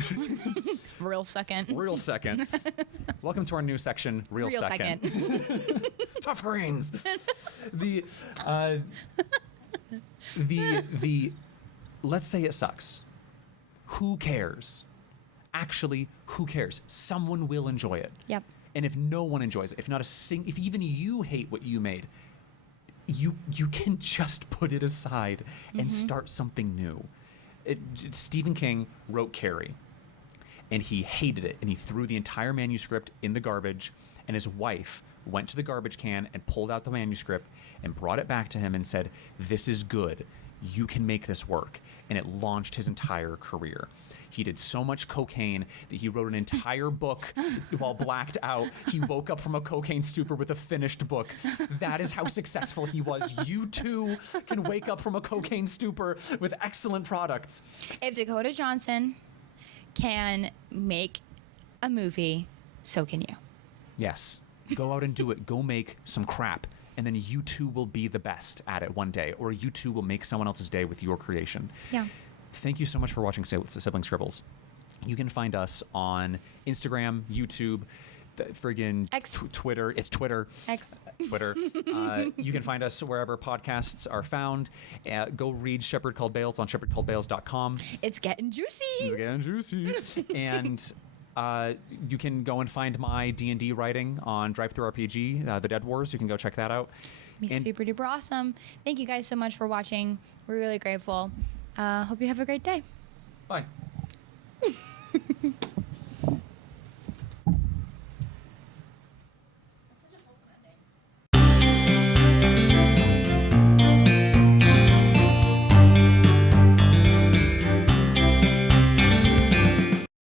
Welcome to our new section, Real Second. Tough greens. The let's say it sucks. Who cares? Actually, who cares? Someone will enjoy it. Yep. And if no one enjoys it, if even you hate what you made, you can just put it aside and start something new. Stephen King wrote Carrie, and he hated it, and he threw the entire manuscript in the garbage, and his wife went to the garbage can and pulled out the manuscript and brought it back to him and said, "This is good. You can make this work." And it launched his entire career. He did so much cocaine that he wrote an entire book while blacked out. He woke up from a cocaine stupor with a finished book. That is how successful he was. You too can wake up from a cocaine stupor with excellent products. If Dakota Johnson can make a movie, so can you. Yes. Go out and do it. Go make some crap. And then you too will be the best at it one day. Or you too will make someone else's day with your creation. Yeah. Thank you so much for watching Sibling Scribbles. You can find us on Instagram, YouTube, friggin' Twitter. It's Twitter. Twitter. You can find us wherever podcasts are found. Go read Shepherd Called Bales on shepherdcalledbales.com. It's getting juicy. It's getting juicy. And you can go and find my D&D writing on DriveThruRPG, The Dead Wars. You can go check that out. Super duper awesome. Thank you guys so much for watching. We're really grateful. Hope you have a great day. Bye.